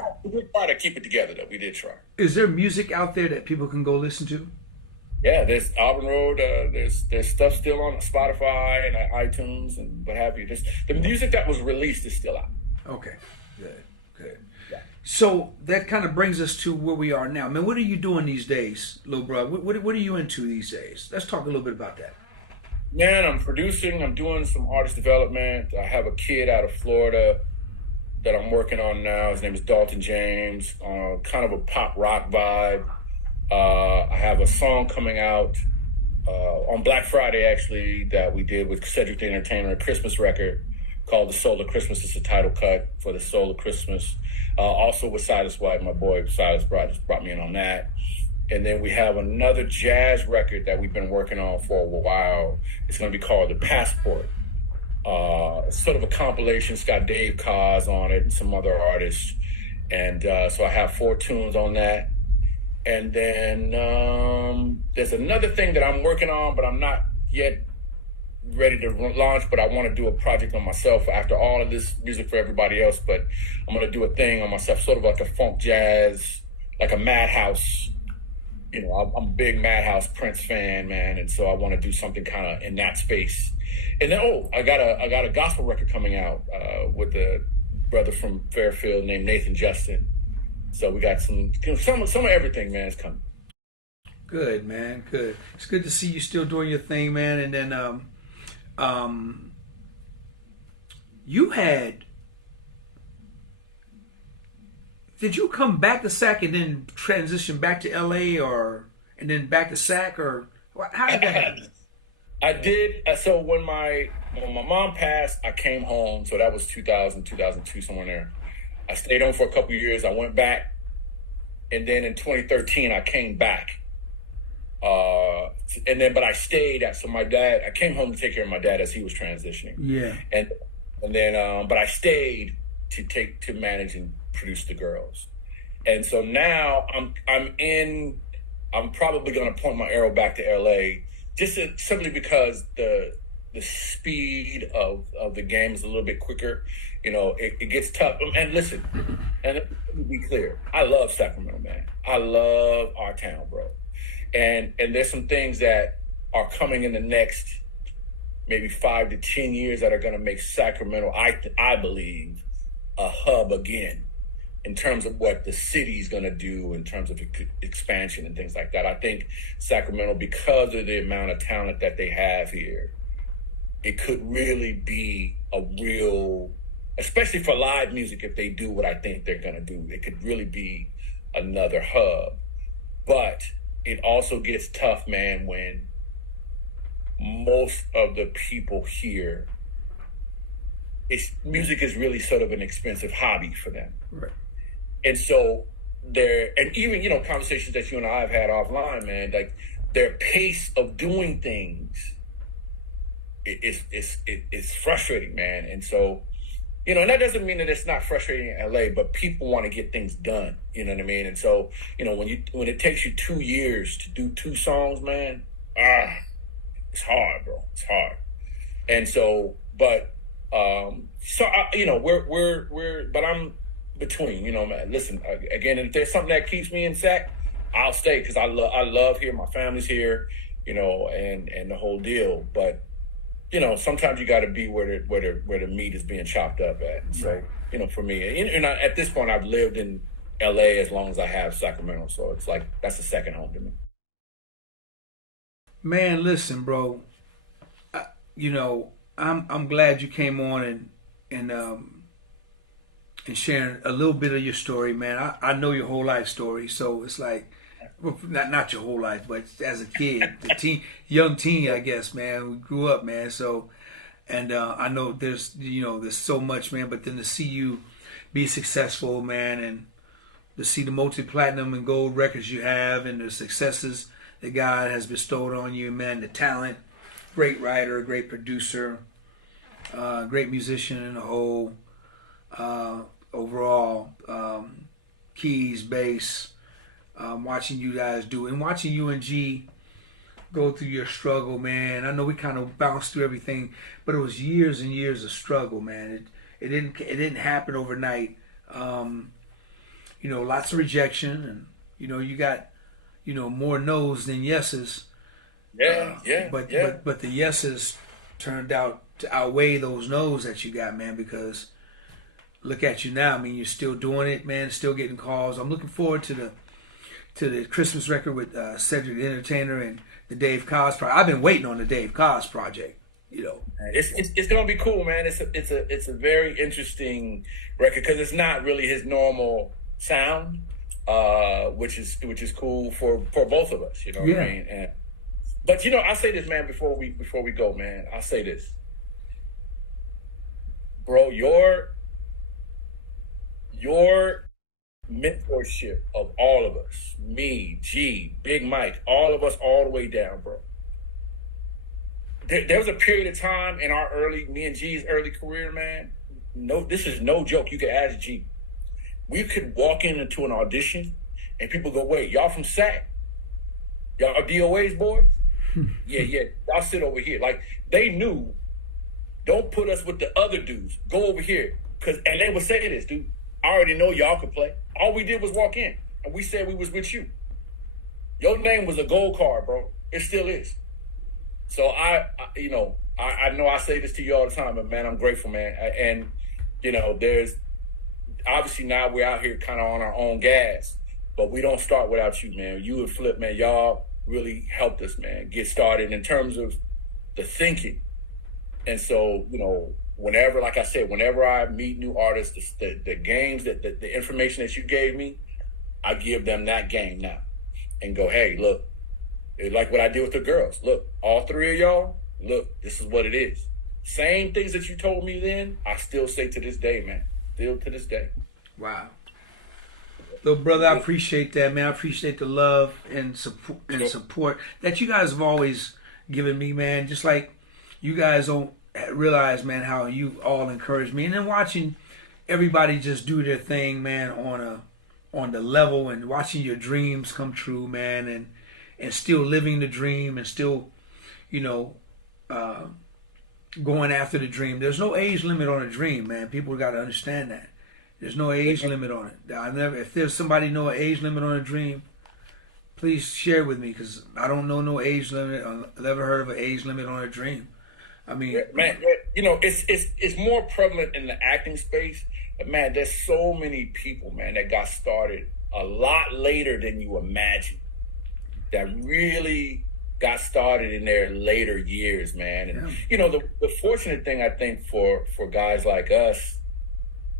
try to keep it together, though. We did try. Is there music out there that people can go listen to? Yeah, there's Auburn Road. There's stuff still on Spotify and iTunes and what have you. The music that was released is still out. Okay, good. Yeah. So that kind of brings us to where we are now. Man, what are you doing these days, little bro? What are you into these days? Let's talk a little bit about that. Man, I'm producing. I'm doing some artist development. I have a kid out of Florida that I'm working on now. His name is Dalton James. Kind of a pop rock vibe. I have a song coming out on Black Friday, actually, that we did with Cedric the Entertainer, a Christmas record called The Soul of Christmas. It's a title cut for The Soul of Christmas. Also with Silas White, my boy Silas brought me in on that. And then we have another jazz record that we've been working on for a while. It's going to be called The Passport. It's sort of a compilation. It's got Dave Koz on it and some other artists. And so I have 4 tunes on that. And then there's another thing that I'm working on, but I'm not yet ready to launch, but I want to do a project on myself after all of this music for everybody else. But I'm going to do a thing on myself, sort of like a funk jazz, like a Madhouse. You know, I'm a big Madhouse Prince fan, man. And so I want to do something kind of in that space. And then, I got a gospel record coming out with a brother from Fairfield named Nathan Justin. So we got some of everything, man, is coming. Good, man. Good. It's good to see you still doing your thing, man. And then did you come back to SAC and then transition back to LA and then back to SAC, or how did that happen? I did. So when my mom passed, I came home. So that was 2000, 2002, somewhere in there. I stayed home for a couple of years. I went back. And then in 2013, I came back. But I stayed so my dad, I came home to take care of my dad as he was transitioning. Yeah. But I stayed to manage and produce the girls. And so now I'm probably going to point my arrow back to LA simply because the speed of the game is a little bit quicker. You know, it gets tough. And listen, and let me be clear, I love Sacramento, man. I love our town, bro. And there's some things that are coming in the next maybe 5 to 10 years that are going to make Sacramento, I believe, a hub again in terms of what the city's going to do in terms of expansion and things like that. I think Sacramento, because of the amount of talent that they have here, it could really be a real, especially for live music, if they do what I think they're going to do, it could really be another hub. But it also gets tough, man, when most of the people here, music is really sort of an expensive hobby for them. Right. And so and even, conversations that you and I have had offline, man, like their pace of doing things it's frustrating, man. And so, and that doesn't mean that it's not frustrating in LA, but people want to get things done. You know what I mean? And so, when it takes you 2 years to do 2 songs, man, it's hard, bro. It's hard. And so, but but I'm between, man. Listen, again, if there's something that keeps me in SAC, I'll stay because I love here. My family's here, and the whole deal. But sometimes you got to be where the meat is being chopped up at. And so, for me, and at this point, I've lived in LA as long as I have Sacramento, so it's like that's a second home to me. Man, listen, bro. I'm glad you came on and sharing a little bit of your story, man. I know your whole life story, so it's like, well, not your whole life, but as a kid, young teen, I guess, man. We grew up, man. So, and I know there's so much, man. But then to see you be successful, man, and to see the multi-platinum and gold records you have, and the successes that God has bestowed on you, man. The talent, great writer, great producer, great musician in the whole. Overall, keys, bass, watching you guys do, and watching you and G go through your struggle, man. I know we kind of bounced through everything, but it was years and years of struggle, man. It didn't happen overnight. Lots of rejection, and you got more no's than yeses. But the yeses turned out to outweigh those no's that you got, man, because look at you now. I mean, you're still doing it, man, still getting calls. I'm looking forward to the Christmas record with Cedric the Entertainer and the Dave Koz project. I've been waiting on the Dave Koz project. You know, It's gonna be cool, man. It's a very interesting record because it's not really his normal sound, which is cool for both of us. You know what I mean? But you know, I say this, man. Before we go, man, I say this, bro. Your mentorship of all of us, me, G, Big Mike, all of us, all the way down, bro. There was a period of time in me and G's early career, man. No, this is no joke. You could ask G. We could walk into an audition and people go, wait, y'all from SAC? Y'all DOA's boys? Yeah. Y'all sit over here. Like, they knew, don't put us with the other dudes. Go over here. And they would say this, dude, I already know y'all could play. All we did was walk in and we said we was with you. Your name was a gold card, bro. It still is. So I know I say this to you all the time, but man, I'm grateful, man. And, you know, there's obviously now we're out here kind of on our own gas, but we don't start without you, man. You and Flip, man, y'all really helped us, man, get started in terms of the thinking. And so, you know, whenever I meet new artists, the games the information that you gave me, I give them that game now and go, hey, look. Like what I did with the girls. Look, all three of y'all, look, this is what it is. Same things that you told me then, I still say to this day, man. Still to this day. Wow. Little brother, I appreciate that, man. I appreciate the love and support that you guys have always given me, man. Just like you guys don't realize, man, how you all encourage me. And then watching everybody just do their thing, man, on the level, and watching your dreams come true, man, and still living the dream, and still, you know, going after the dream. There's no age limit on a dream, man. People got to understand that. There's no age limit on it. If there's somebody know an age limit on a dream, please share with me, because I don't know no age limit. I've never heard of an age limit on a dream. I mean, man, you know, it's more prevalent in the acting space. But man, there's so many people, man, that got started a lot later than you imagine. That really got started in their later years, man. And you know, the fortunate thing, I think, for guys like us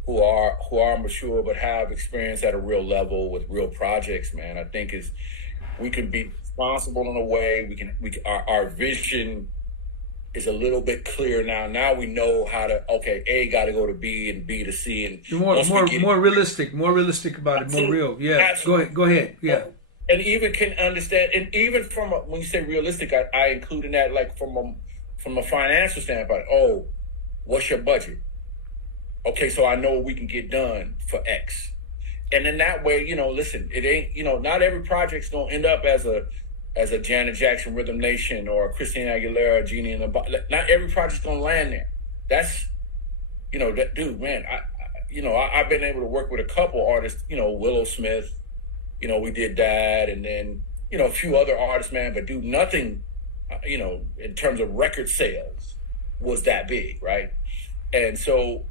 who are mature but have experience at a real level with real projects, man, I think is we can be responsible in a way. Our vision is a little bit clear now. Now we know how to, okay, A got to go to B and B to C, and more realistic about it, more real. Yeah, absolutely. Go ahead. Yeah. And even can understand, and even from when you say realistic, I include in that, like from a financial standpoint. Oh, what's your budget? Okay, so I know what we can get done for X, and in that way, you know, listen, it ain't, you know, not every project's gonna end up as a Janet Jackson, Rhythm Nation, or a Christina Aguilera, Genie in the Box. Not every project's gonna land there. That's, you know, that dude, man. I've been able to work with a couple artists, you know, Willow Smith. You know, we did that, and then, you know, a few other artists, man, but dude, nothing, you know, in terms of record sales was that big, right? And so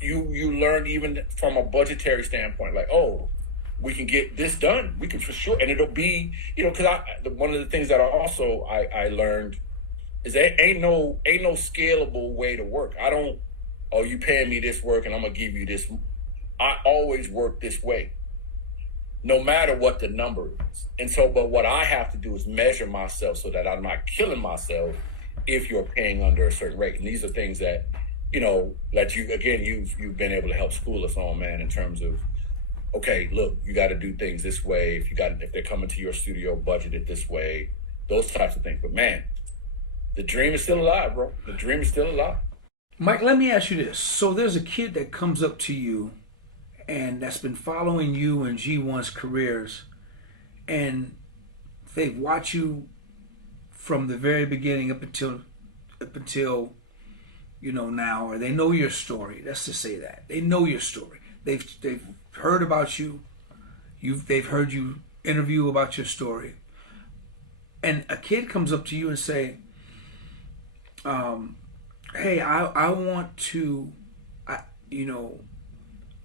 you learned even from a budgetary standpoint, like, oh, we can get this done. We can for sure. And it'll be, you know, because one of the things that I learned is there ain't no scalable way to work. You paying me this work and I'm going to give you this. I always work this way, no matter what the number is. And so, but what I have to do is measure myself so that I'm not killing myself if you're paying under a certain rate. And these are things that, you know, that you've been able to help school us on, man, in terms of, okay, look, you got to do things this way. If they're coming to your studio, budget it this way, those types of things. But man, the dream is still alive, bro. The dream is still alive. Mike, let me ask you this. So there's a kid that comes up to you and that's been following you and G1's careers, and they've watched you from the very beginning up until you know now, or they know your story. Let's just say that they know your story. They've heard about you. They've heard you interview about your story, and a kid comes up to you and say, "Hey, I want to,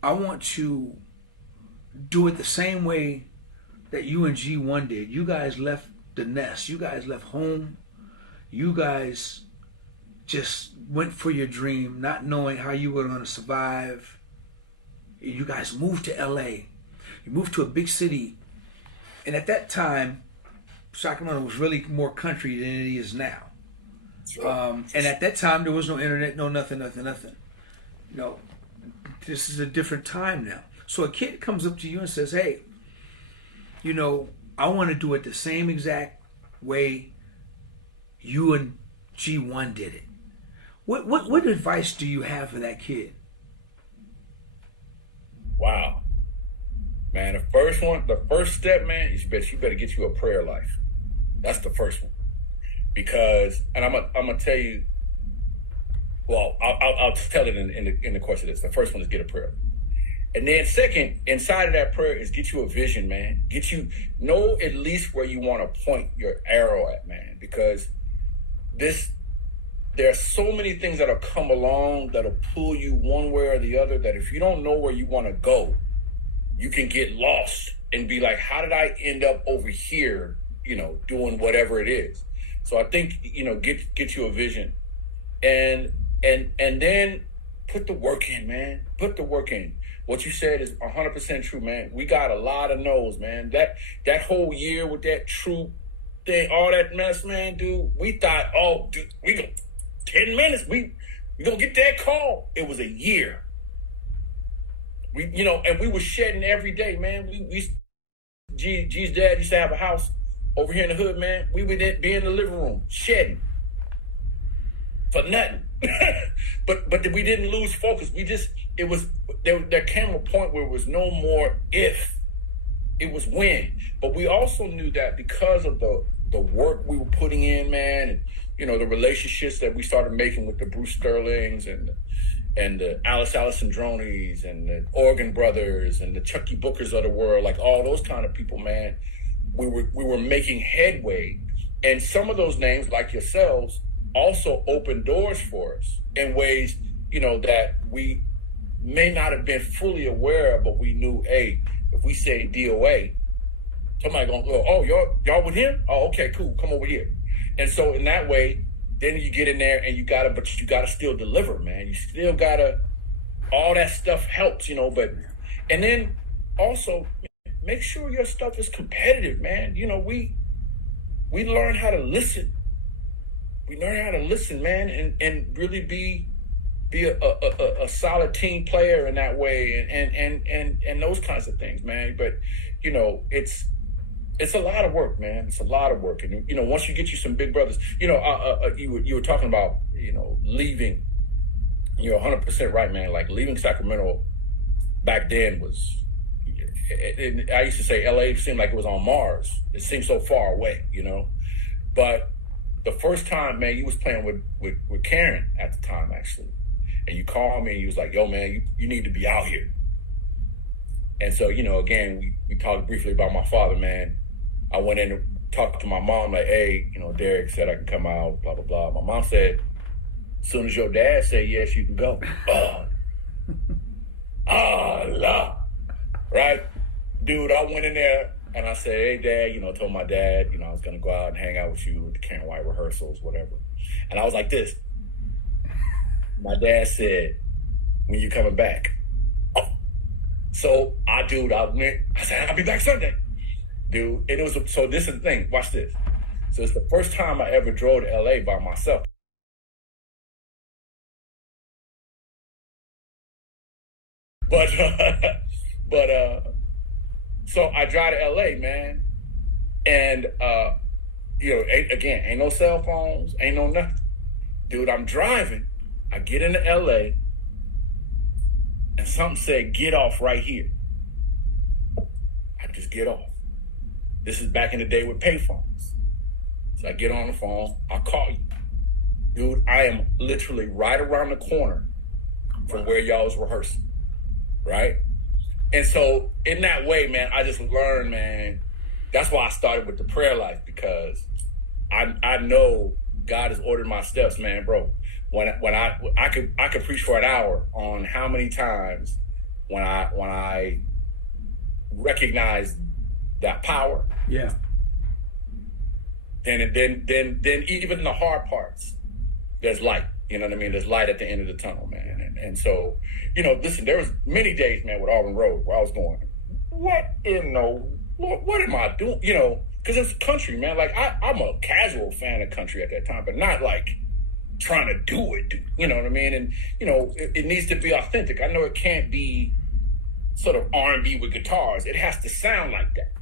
I want to do it the same way that you and G1 did. You guys left the nest. You guys left home. You guys just went for your dream, not knowing how you were going to survive. You guys moved to LA. You moved to a big city. And at that time, Sacramento was really more country than it is now. Sure. And at that time, there was no internet, no nothing. You know, this is a different time now. So a kid comes up to you and says, hey, you know, I want to do it the same exact way you and G1 did it. What advice do you have for that kid? Wow. Man, the first step, man, is you better get you a prayer life. That's the first one. Because, and I'm gonna tell you, well, I'll tell it in the course of this. The first one is get a prayer. And then second, inside of that prayer is get you a vision, man. Know at least where you want to point your arrow at, man. Because there are so many things that'll come along that'll pull you one way or the other, that if you don't know where you want to go, you can get lost and be like, how did I end up over here, you know, doing whatever it is? So I think, you know, get you a vision, and then put the work in, man. Put the work in. What you said is 100% true, man. We got a lot of no's, man. That whole year with that troop thing, all that mess, man, dude. We thought, oh, dude, we go 10 minutes. We gonna get that call. It was a year. And we were shedding every day, man. G's dad used to have a house over here in the hood, man. We would be in the living room shedding for nothing. but we didn't lose focus. There came a point where it was no more if, it was when. But we also knew that because of the work we were putting in, man, and you know, the relationships that we started making with the Bruce Sterlings and the Alice Alessandronis and the Organ Brothers and the Chucky Bookers of the world, like all those kind of people, man, we were making headway. And some of those names, like yourselves, also opened doors for us in ways, you know, that we may not have been fully aware of, but we knew, hey, if we say DOA, somebody gonna go, oh, y'all with him? Oh, okay, cool, come over here. And so in that way, then you get in there and you gotta still deliver, man. You still gotta, all that stuff helps, you know, and then also make sure your stuff is competitive, man. You know, we learn how to listen. We learn how to listen, man, and really be a solid team player in that way, and those kinds of things, man. But you know, it's a lot of work, man. It's a lot of work, and you know, once you get you some big brothers, you know, you were talking about, you know, leaving. You're 100% right, man. Like leaving Sacramento back then was. I used to say LA seemed like it was on Mars. It seemed so far away, you know. But the first time, man, you was playing with Karen at the time, actually. And you called me and you was like, yo, man, you need to be out here. And so, you know, again, we talked briefly about my father, man. I went in and talked to my mom, like, hey, you know, Derek said I can come out, blah, blah, blah. My mom said, as soon as your dad said yes, you can go. Allah. Right? Dude, I went in there and I said, hey, Dad, you know, told my dad, you know, I was going to go out and hang out with you at the Karen White rehearsals, whatever. And I was like this. My dad said, when you coming back? Oh. So I said, I'll be back Sunday. Dude, and it was, so this is the thing, watch this. So it's the first time I ever drove to LA by myself. But so I drive to LA, man, and you know, ain't no cell phones, ain't no nothing. Dude, I'm driving. I get into LA, and something said, get off right here. I just get off. This is back in the day with payphones. So I get on the phone, I call you. Dude, I am literally right around the corner from where y'all was rehearsing, right? And so in that way, man, I just learned, man, that's why I started with the prayer life, because I know God has ordered my steps, man, bro. When I could preach for an hour on how many times when I recognize that power. Yeah. Then even the hard parts, there's light. You know what I mean? There's light at the end of the tunnel, man. And so, listen, there was many days, man, with Auburn Road where I was going, what am I doing? Because it's country, man. Like, I'm a casual fan of country at that time, but not like trying to do it, dude. You know what I mean? And, it needs to be authentic. I know it can't be sort of R&B with guitars. It has to sound like that.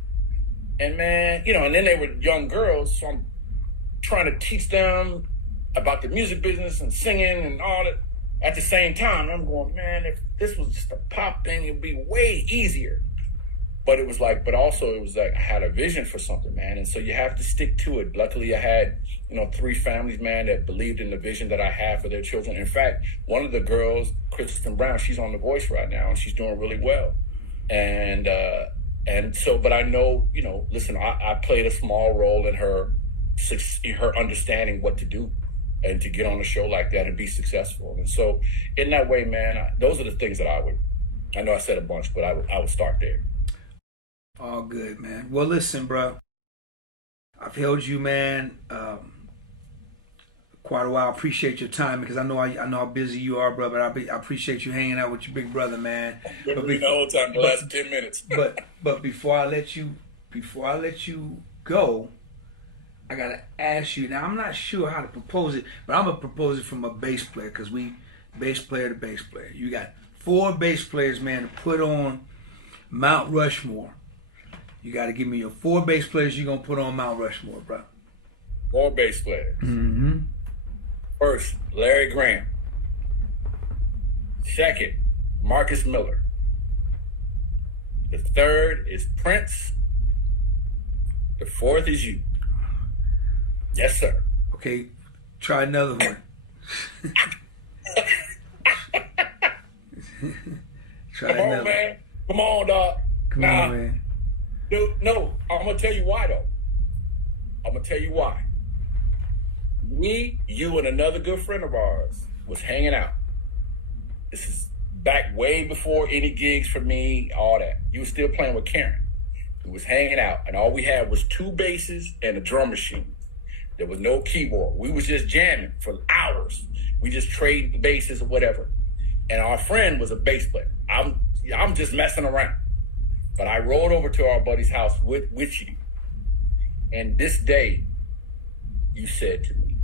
And, man, and then they were young girls, so I'm trying to teach them about the music business and singing and all that at the same time. I'm going, man, if this was just a pop thing, it'd be way easier. But it was like, I had a vision for something, man. And so you have to stick to it. Luckily, I had, 3 families, man, that believed in the vision that I had for their children. In fact, one of the girls, Kristen Brown, she's on The Voice right now, and she's doing really well. And so, but I know, listen, I played a small role in her understanding what to do and to get on a show like that and be successful. And so in that way, man, those are the things that I know I said a bunch, but I would start there. All good, man. Well, listen, bro, I've held you, man, quite a while. I appreciate your time because I know how busy you are, brother. I appreciate you hanging out with your big brother, man. The whole time, the last 10 minutes. but before I let you go, I gotta ask you. Now I'm not sure how to propose it, but I'm gonna propose it from a bass player because we bass player to bass player. You got 4 bass players, man, to put on Mount Rushmore. You got to give me your 4 bass players you're gonna put on Mount Rushmore, bro. 4 bass players. Mm-hmm. First, Larry Graham. Second, Marcus Miller. The third is Prince. The fourth is you. Yes, sir. Okay, try another one. Come on, man. Come on, dog. Come on, man. Dude, no, I'm going to tell you why, though. I'm going to tell you why. Me, you, and another good friend of ours was hanging out. This is back way before any gigs for me, all that. You was still playing with Karen. We was hanging out, and all we had was 2 basses and a drum machine. There was no keyboard. We was just jamming for hours. We just trading basses or whatever. And our friend was a bass player. I'm just messing around. But I rolled over to our buddy's house with you. And this day, you said to me,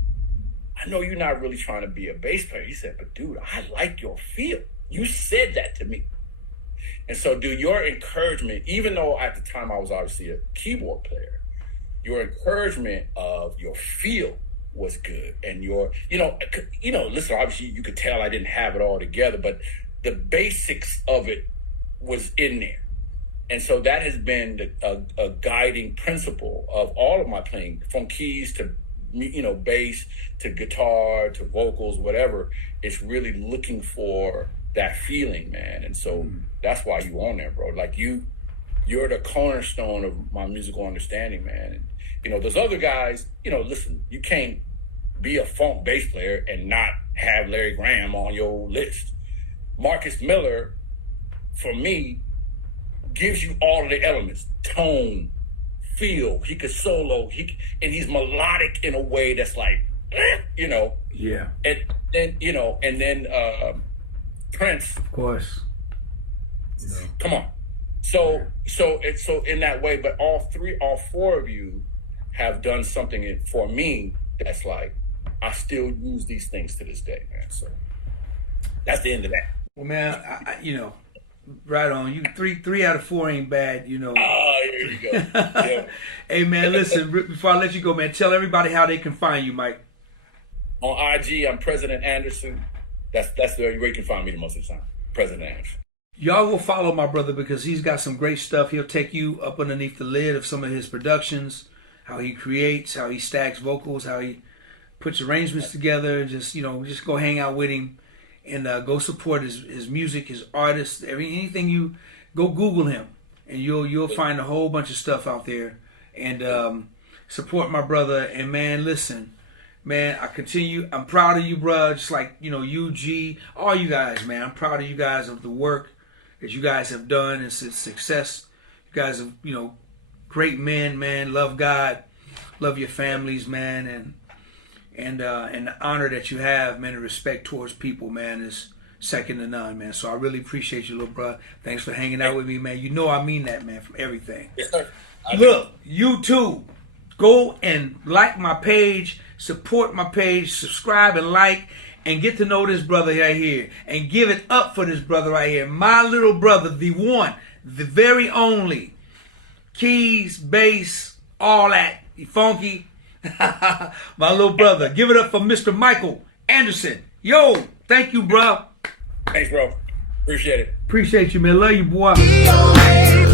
I know you're not really trying to be a bass player. He said, but dude, I like your feel. You said that to me. And so, dude, your encouragement, even though at the time I was obviously a keyboard player, your encouragement of your feel was good. And listen, obviously you could tell I didn't have it all together, but the basics of it was in there. And so that has been a guiding principle of all of my playing, from keys to, bass to guitar to vocals, whatever. It's really looking for that feeling, man. And so that's why you on there, bro. Like you're the cornerstone of my musical understanding, man. And, those other guys, listen, you can't be a funk bass player and not have Larry Graham on your list. Marcus Miller, for me, gives you all of the elements: tone, feel. He could solo. And he's melodic in a way that's like, Yeah. And then Prince, of course. Come on. So in that way, but all 4 of you have done something for me that's like, I still use these things to this day, man. So that's the end of that. Well, man, I right on. You 3 out of 4 ain't bad, Oh, here you go. Yeah. Hey, man, listen, before I let you go, man, tell everybody how they can find you, Mike. On IG, I'm President Anderson. That's where you can find me the most of the time. President Anderson. Y'all will follow my brother because he's got some great stuff. He'll take you up underneath the lid of some of his productions, how he creates, how he stacks vocals, how he puts arrangements together. Just go hang out with him and go support his music, his artists, anything. You go Google him and you'll find a whole bunch of stuff out there. And support my brother. And man, listen, man, I'm proud of you, bro. Just like UG, all you guys, man. I'm proud of you guys of the work that you guys have done and success. You guys are, great men, man. Love God, love your families, man, and and the honor that you have, man, the respect towards people, man, is second to none, man. So I really appreciate you, little bro. Thanks for hanging out with me, man. You know I mean that, man, from everything. Yes, sir. Look, you too. Go and like my page, support my page, subscribe and like, and get to know this brother right here. And give it up for this brother right here. My little brother, the one, the very only. Keys, bass, all that. You funky. My little brother. Give it up for Mr. Michael Anderson. Yo, thank you, bro. Thanks, bro. Appreciate it. Appreciate you, man. Love you, boy. DOA.